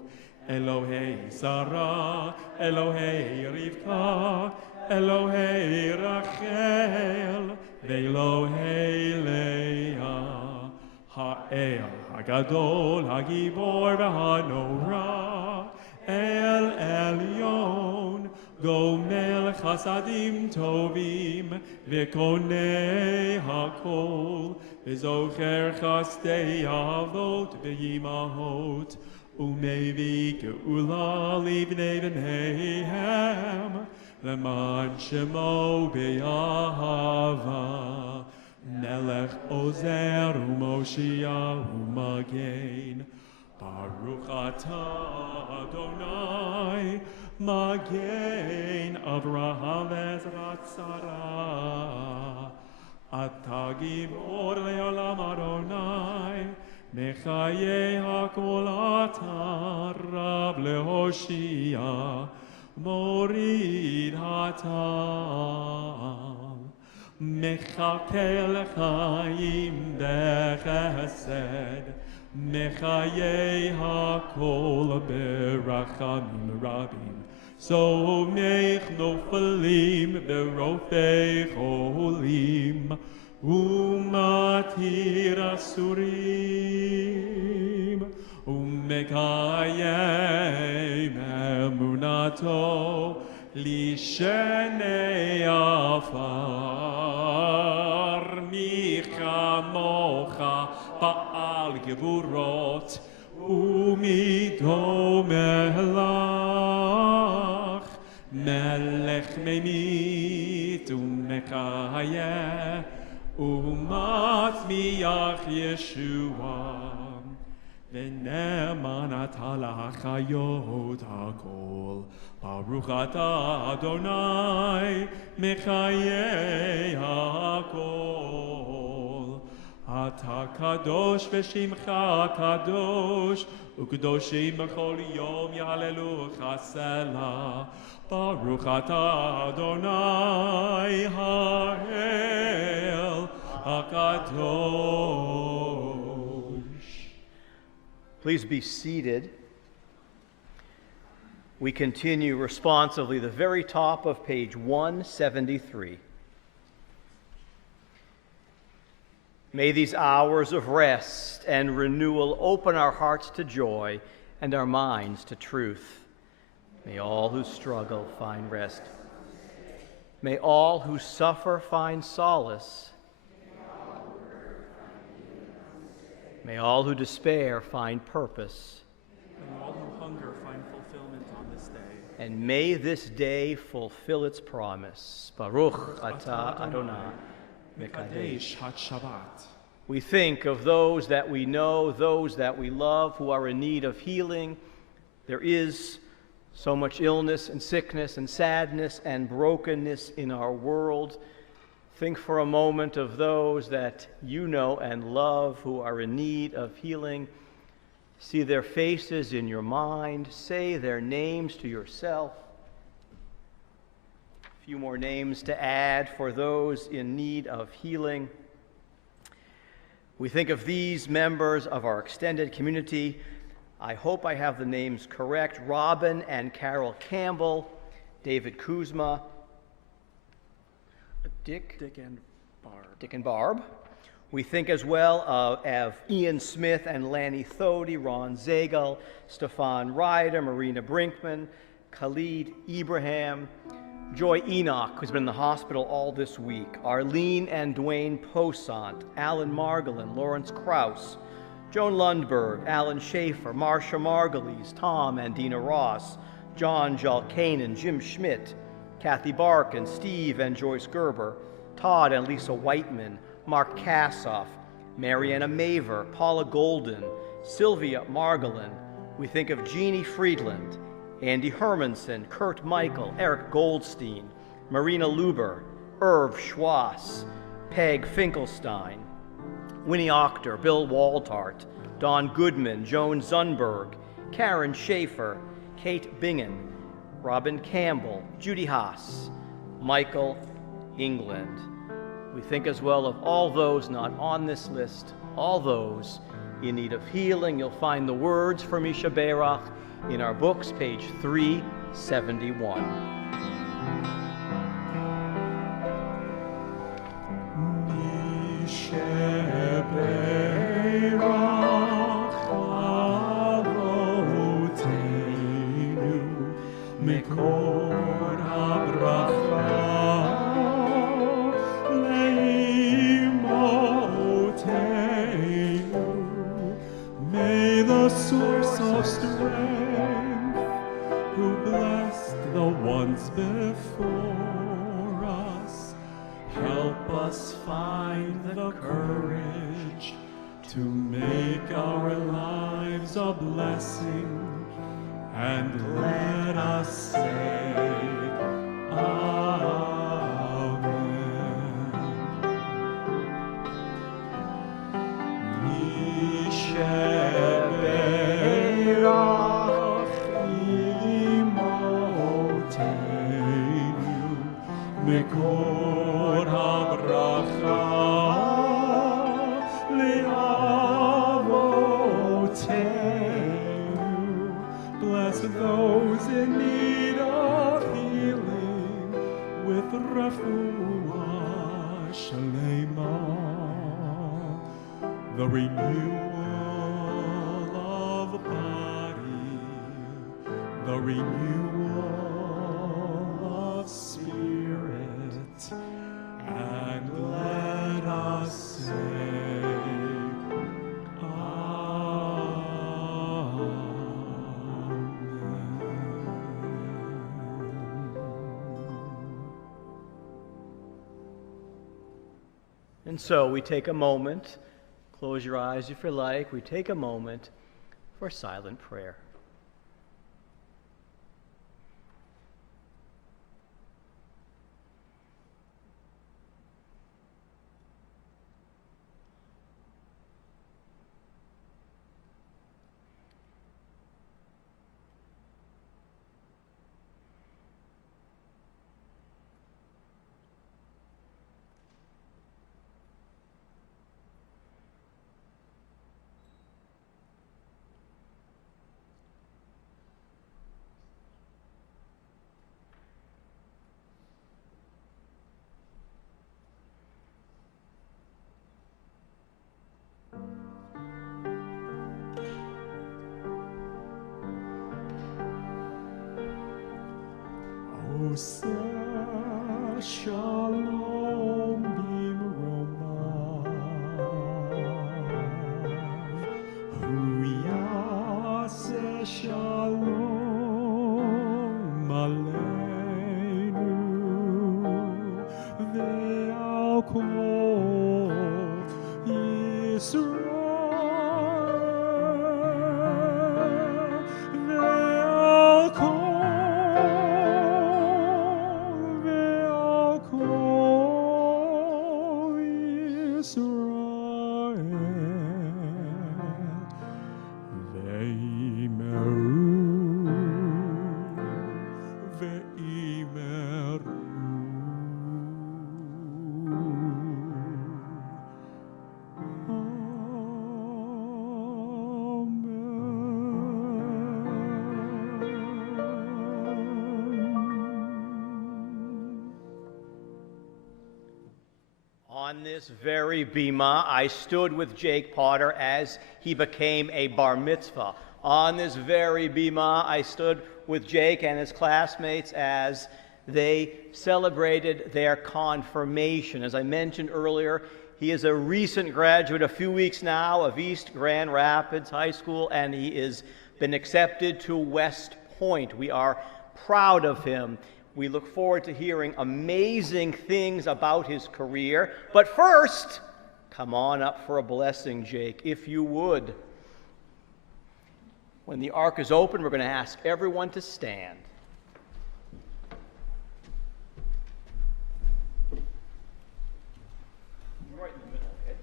Elohei Sarah Elohei Rivka Elohei Rachel ve'Elohei Leah Ha'el Hagadol Hagibor v'Hanora El Elyon Gomel Chasadim Tovim V'Konei Hakol V'Zocher Chastei Avot V'Yimahot Umevi Geula Livnei V'Neihem L'man Shemo B'Yahava Melech Ozer U'Moshiach U'Magen Baruch atah Adonai Magen Avraham Ezrat Sarah Atah Gibor Le'olam Adonai Mechayei HaKol Atah Rav Lehoshia Morid Hatam Mechakel Chaim Bechesed Mechayei HaKol Berachamim Rabim Somech Nofalim Berofei Cholim Umatir Asurim Umekayem Emunato Lishenei Afar Michamocha Ba'al Gevurot Umido Melach Melech Memit Umekayeh Umatmiach Yeshua V'ne'eman atah la'chayot hakol Baruch atah Adonai Mechayei hakol Atah kadosh v'shimcha kadosh U'kedoshim b'chol yom yahalelucha selah Baruch atah Adonai ha'el hakadosh. Please be seated. We continue responsively the very top of page 173. May these hours of rest and renewal open our hearts to joy and our minds to truth. May all who struggle find rest. May all who suffer find solace. May all who despair find purpose. May all who hunger find fulfillment on this day. And may this day fulfill its promise. Baruch atah Adonai Mekadesh. Shabbat. We think of those that we know, those that we love, who are in need of healing. There is so much illness and sickness and sadness and brokenness in our world. Think for a moment of those that you know and love who are in need of healing. See their faces in your mind. Say their names to yourself. A few more names to add for those in need of healing. We think of these members of our extended community. I hope I have the names correct. Robin and Carol Campbell, David Kuzma, Dick and Barb. We think as well of Ian Smith and Lanny Thody, Ron Zagal, Stefan Ryder, Marina Brinkman, Khalid Ibrahim, Joy Enoch, who's been in the hospital all this week, Arlene and Dwayne Posant, Alan Margolin, Lawrence Krause, Joan Lundberg, Alan Schaefer, Marcia Margulies, Tom and Dina Ross, John Jalkanen, Jim Schmidt, Kathy Bark and Steve and Joyce Gerber, Todd and Lisa Whiteman, Mark Kassoff, Mariana Maver, Paula Golden, Sylvia Margolin. We think of Jeannie Friedland, Andy Hermanson, Kurt Michael, Eric Goldstein, Marina Luber, Irv Schwass, Peg Finkelstein, Winnie Octor, Bill Waltart, Don Goodman, Joan Zunberg, Karen Schaefer, Kate Bingen, Robin Campbell, Judy Haas, Michael England. We think as well of all those not on this list, all those in need of healing. You'll find the words for Misha Berach in our books, page 371. May the source of strength, who blessed the ones before us, help us find the courage to make our lives a blessing, and let us say, Amen. Mikor habracha le'avoteinu. Bless those in need of healing with refuah shalema, the renewal of body, the renewal of spirit, and let us say, And so we take a moment, close your eyes if you like, we take a moment for silent prayer. Oseh shalom bimromav, hu yaseh shalom aleinu, ve'al kol Yisrael. On this very bima, I stood with Jake Potter as he became a bar mitzvah. On this very bima, I stood with Jake and his classmates as they celebrated their confirmation. As I mentioned earlier, He is a recent graduate, a few weeks now, of East Grand Rapids High School, and he has been accepted to West Point. We are proud of him. We look forward to hearing amazing things about his career. But first, come on up for a blessing, Jake, if you would. When the ark is open, we're going to ask everyone to stand. Right in the middle, okay?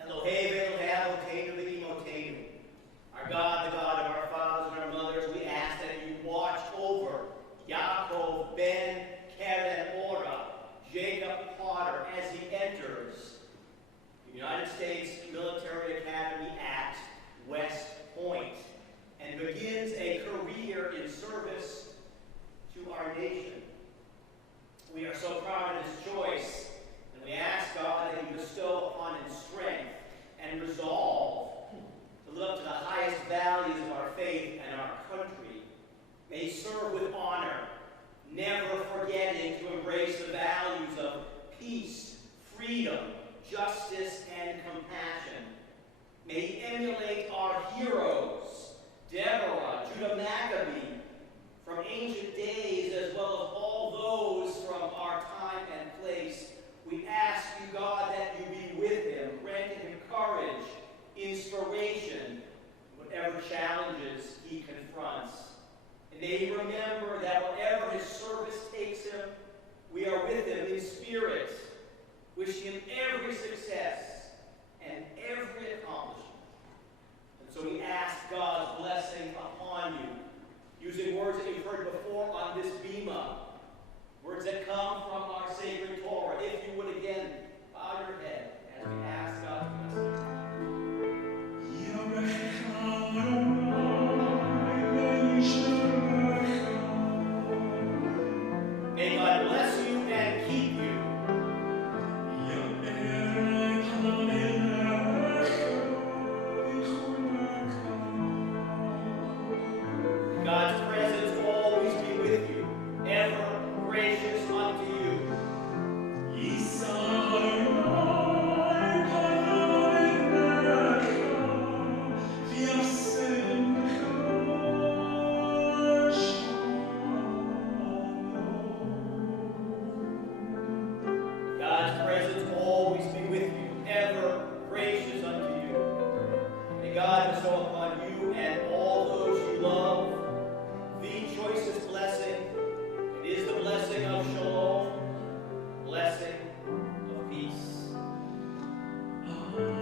Elohim, Elohim, Elohim, Elohim. Our God, the God of our fathers and our mothers, we ask that you watch over Yaakov ben Keren Ora, Jacob Potter, as he enters the United States Military Academy at West Point and begins a career in service to our nation. We are so proud of his choice, and we ask God that you bestow upon him strength and resolve to live up to the highest values of our faith and our country. May he serve with honor, never forgetting to embrace the values of peace, freedom, justice, and compassion. May he emulate our heroes, Deborah, Judah Maccabee, from ancient days, as well as all those from our time and place. We ask you, God, that you be with him, granting him courage, inspiration, whatever challenges he confronts. And may he remember that whatever his service takes him, we are with him in spirit, wishing him every success and every accomplishment. And so we ask God's blessing upon you, using words that you've heard before on this bema, words that come from our sacred Torah. If you would again bow your head as we ask God's blessing. May God bless you and keep you. God's presence always be with you, ever gracious unto you. God's presence always be with you, ever gracious unto you. May God bestow upon you and all those you love the choicest blessing. It is the blessing of shalom, blessing of peace. Oh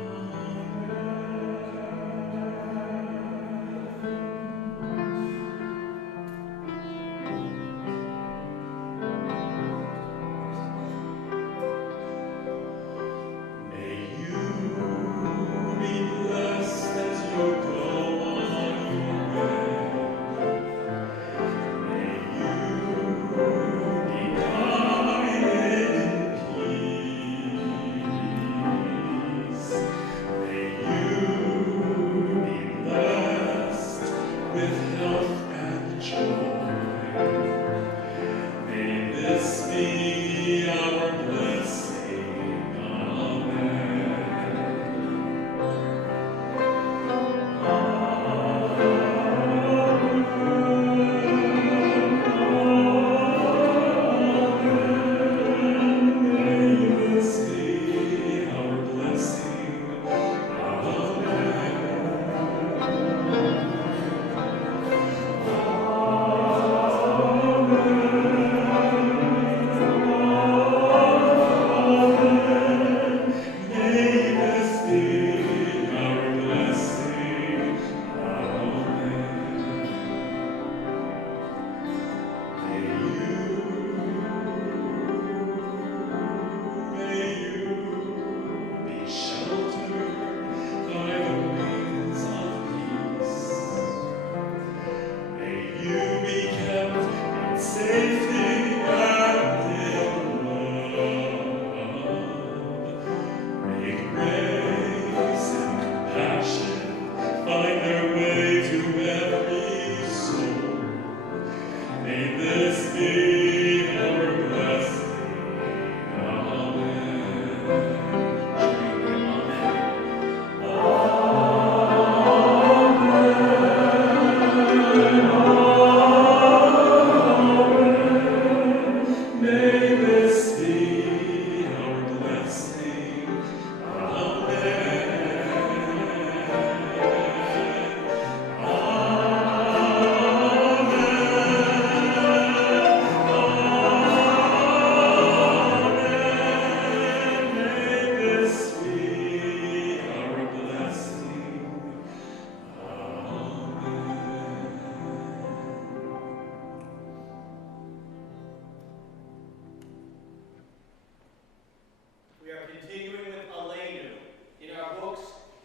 We are continuing with Aleinu in our books,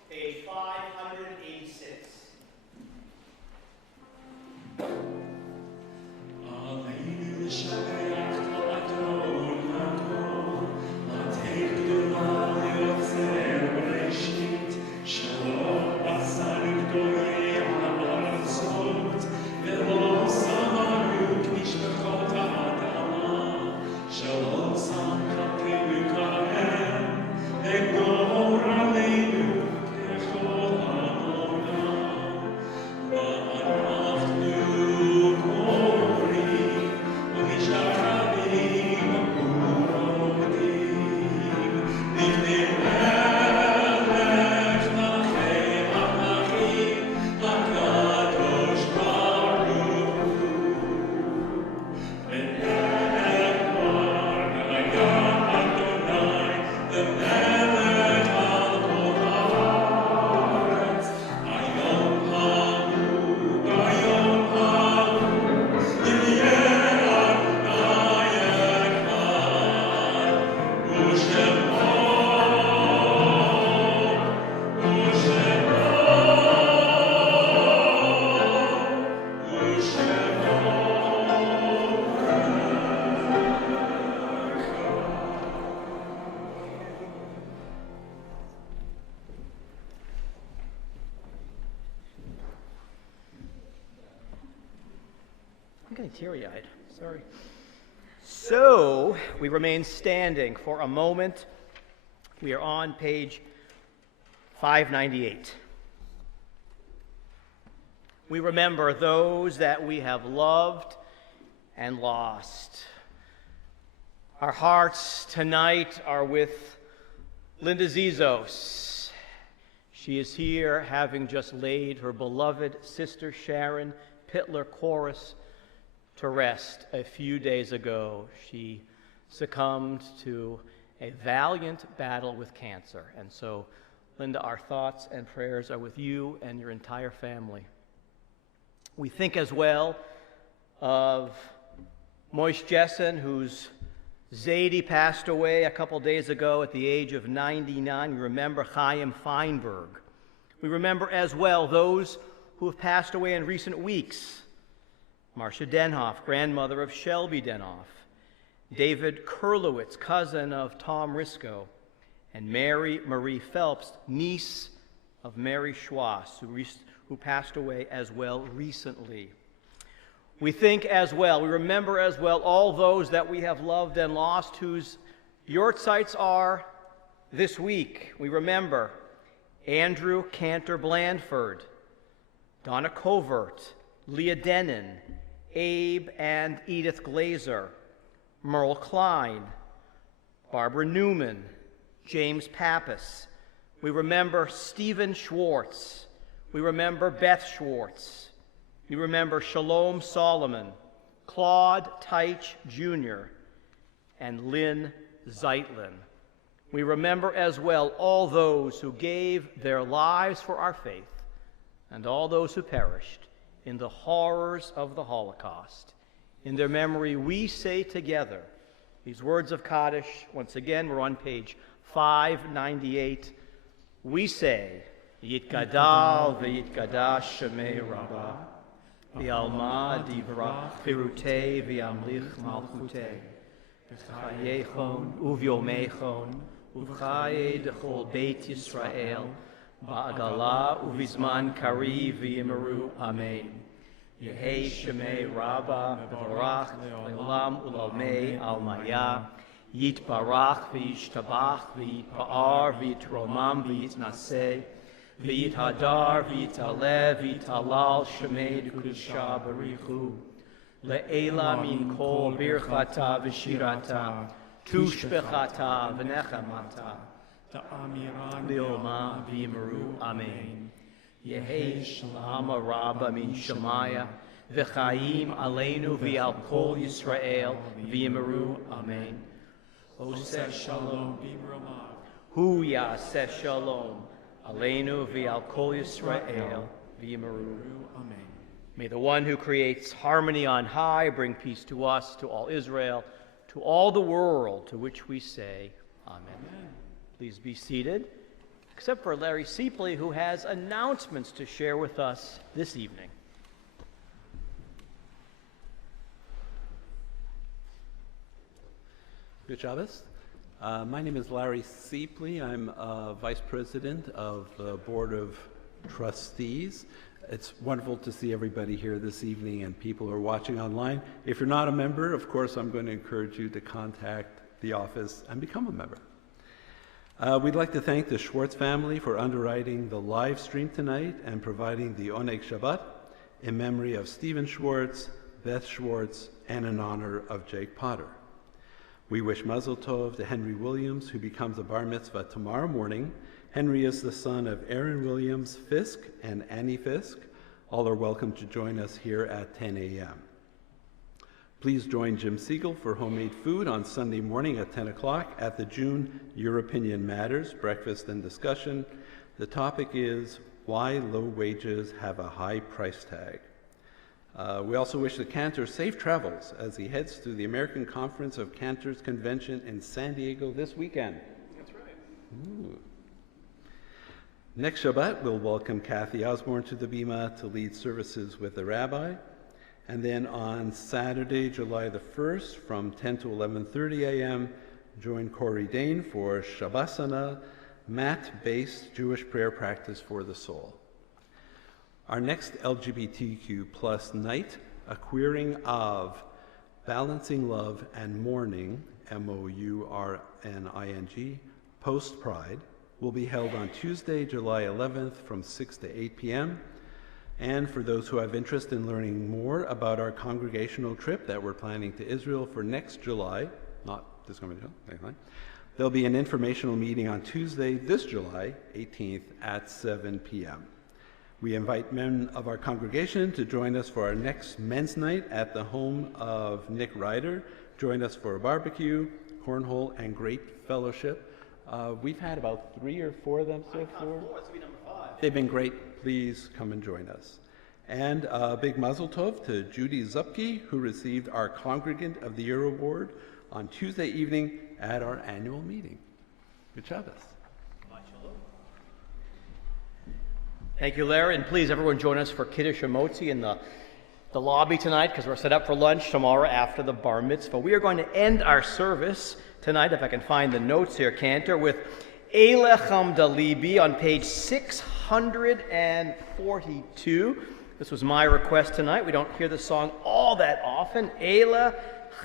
page 586. Aleinu shalayach Adon Hakol, Latei Gdola Yotzei Bereshit, Shalom Asar Gdolei Ha'arazot, Velo Samaru K'mishpachot Ha'adama, Shalom Samchatei Kahem, Egor Aleinu Kechol Hamonam, Va'anachnu Korim, U'nisharim U'rodim, B'nei Melech Malchei HaMelachim, HaKadosh Baruch Hu. I'm getting teary-eyed. Sorry. So, we remain standing for a moment. We are on page 598. We remember those that we have loved and lost. Our hearts tonight are with Linda Zizos. She is here having just laid her beloved sister Sharon Pittler Chorus to rest a few days ago. She succumbed to a valiant battle with cancer. And so, Linda, our thoughts and prayers are with you and your entire family. We think as well of Moish Jessen, whose Zadie passed away a couple days ago at the age of 99. We remember Chaim Feinberg. We remember as well those who have passed away in recent weeks. Marcia Denhoff, grandmother of Shelby Denhoff, David Kurlowitz, cousin of Tom Risco, and Mary Marie Phelps, niece of Mary Schwass, who passed away as well recently. We think as well, we remember as well all those that we have loved and lost whose yortzites are this week. We remember Andrew Cantor Blandford, Donna Covert, Leah Denon, Abe and Edith Glazer, Merle Klein, Barbara Newman, James Pappas. We remember Stephen Schwartz. We remember Beth Schwartz. We remember Shalom Solomon, Claude Teich Jr., and Lynn Zeitlin. We remember as well all those who gave their lives for our faith and all those who perished in the horrors of the Holocaust. In their memory, we say together these words of Kaddish. Once again, we're on page 598. We say, Yitgadal v'yitgadash shemei Rabbah, v'alma divrach pirutei v'yamlich malchutei, v'chayechon uv'yomechon, uv'chaye dechol Beit Yisrael, ba'agala uv'izman kari v'yimeru, Amen. Yehei Shemei Rabba V'Barach Le'olam U'Lamei Almaya Yitbarach V'Yishtabach V'Yitpa'ar V'Yitromam V'Yitnaseh V'Yithadar V'Yitaleh V'Yitalal Shemei D'Kudusha Barichu Le'ela Min Kol Birchata V'Shirata Tushbechata V'Nechamata Le'oma V'Yimeru Amen. Yehei Shalom Rabba Min Shemaya V'Chaim Aleinu V'Al Kol Yisrael V'Yimeru Amen. Oseh Shalom Hu Yaseh Shalom Aleinu V'Al Kol Yisrael V'Yimeru Amen. May the one who creates harmony on high bring peace to us, to all Israel, to all the world, to which we say Amen. Please be seated, except for Larry Seepley, who has announcements to share with us this evening. Good Shabbos. My name is Larry Seepley. I'm Vice President of the Board of Trustees. It's wonderful to see everybody here this evening and people who are watching online. If you're not a member, of course, I'm going to encourage you to contact the office and become a member. We'd like to thank the Schwartz family for underwriting the live stream tonight and providing the Oneg Shabbat in memory of Stephen Schwartz, Beth Schwartz, and in honor of Jake Potter. We wish Mazel Tov to Henry Williams, who becomes a bar mitzvah tomorrow morning. Henry is the son of Aaron Williams Fisk and Annie Fisk. All are welcome to join us here at 10 a.m. Please join Jim Siegel for homemade food on Sunday morning at 10 o'clock at the June Your Opinion Matters breakfast and discussion. The topic is why low wages have a high price tag. We also wish the cantor safe travels as he heads to the American Conference of Cantors Convention in San Diego this weekend. That's right. Ooh. Next Shabbat, we'll welcome Kathy Osborne to the Bima to lead services with the rabbi. And then on Saturday, July the 1st, from 10 to 11:30 a.m., join Corey Dane for Shabbasana, mat-based Jewish prayer practice for the soul. Our next LGBTQ plus night, A Queering of Balancing Love and Mourning, MOURNING, post-Pride, will be held on Tuesday, July 11th from 6 to 8 p.m. And for those who have interest in learning more about our congregational trip that we're planning to Israel for next July, not this coming July, there'll be an informational meeting on Tuesday, this July 18th at 7 p.m. We invite men of our congregation to join us for our next men's night at the home of Nick Ryder. Join us for a barbecue, cornhole, and great fellowship. We've had about 3 or 4 of them so far. They've been great. Please come and join us. And a big mazel tov to Judy Zupke, who received our Congregant of the Year Award on Tuesday evening at our annual meeting. Good Shabbos. Thank you, Larry, and please everyone join us for Kiddush Motzi in the lobby tonight, because we're set up for lunch tomorrow after the bar mitzvah. We are going to end our service tonight, if I can find the notes here, Cantor, with Eile Chamda Libi on page 642. This was my request tonight. We don't hear the song all that often. Eile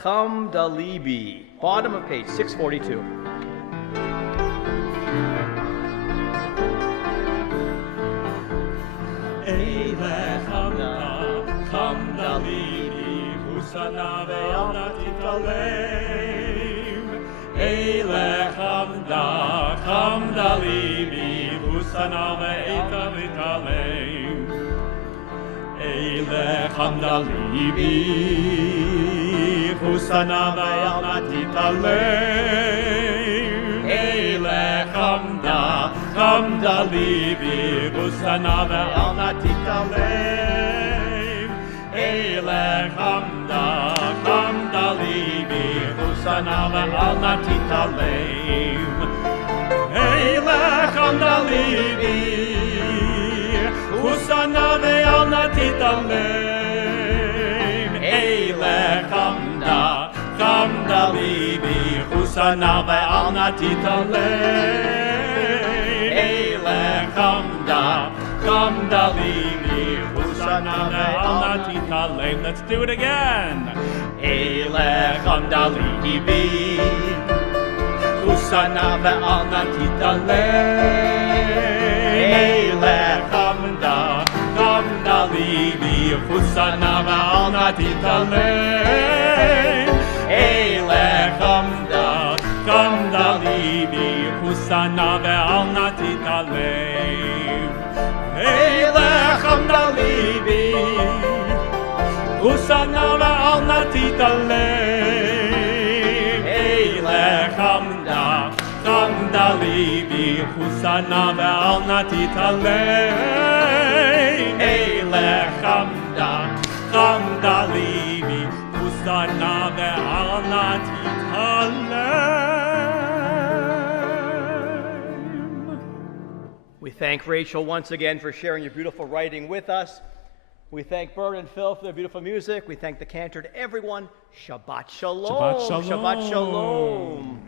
Chamda Libi, bottom of page 642. Eile Chamda Libi, Husana ve'alna titalem. Eile Chamda Libi, Husana ve'eta v'talem. Eile Chamda Libi, Husana ve'alna titalem. Eile Chamda Libi, Husana ve'alna titalem. Eile Chamda Libi, Husana ve'alna titalem. Eile Chamda Libi, Husana ve'alna titalem. Eile Chamda Libi, Husana ve'alna titalem. Eile Chamda Libi, Husana Husana ve'al natitalem. Let's do it again. Elech hamda libi. Husana ve'al natitalem. Elech hamda libi. Husana ve'al natitalem. Elech hamda libi. Husana ve'al natitalem. Elech hamda libi. Husana ve'al natitalem. Elech hamda libi. Husana ve'al natitalem. Elech hamda libi. Husana ve'al natitalem. We thank Rachel once again for sharing your beautiful writing with us. We thank Bert and Phil for their beautiful music. We thank the cantor and everyone. Shabbat shalom. Shabbat shalom. Shabbat shalom.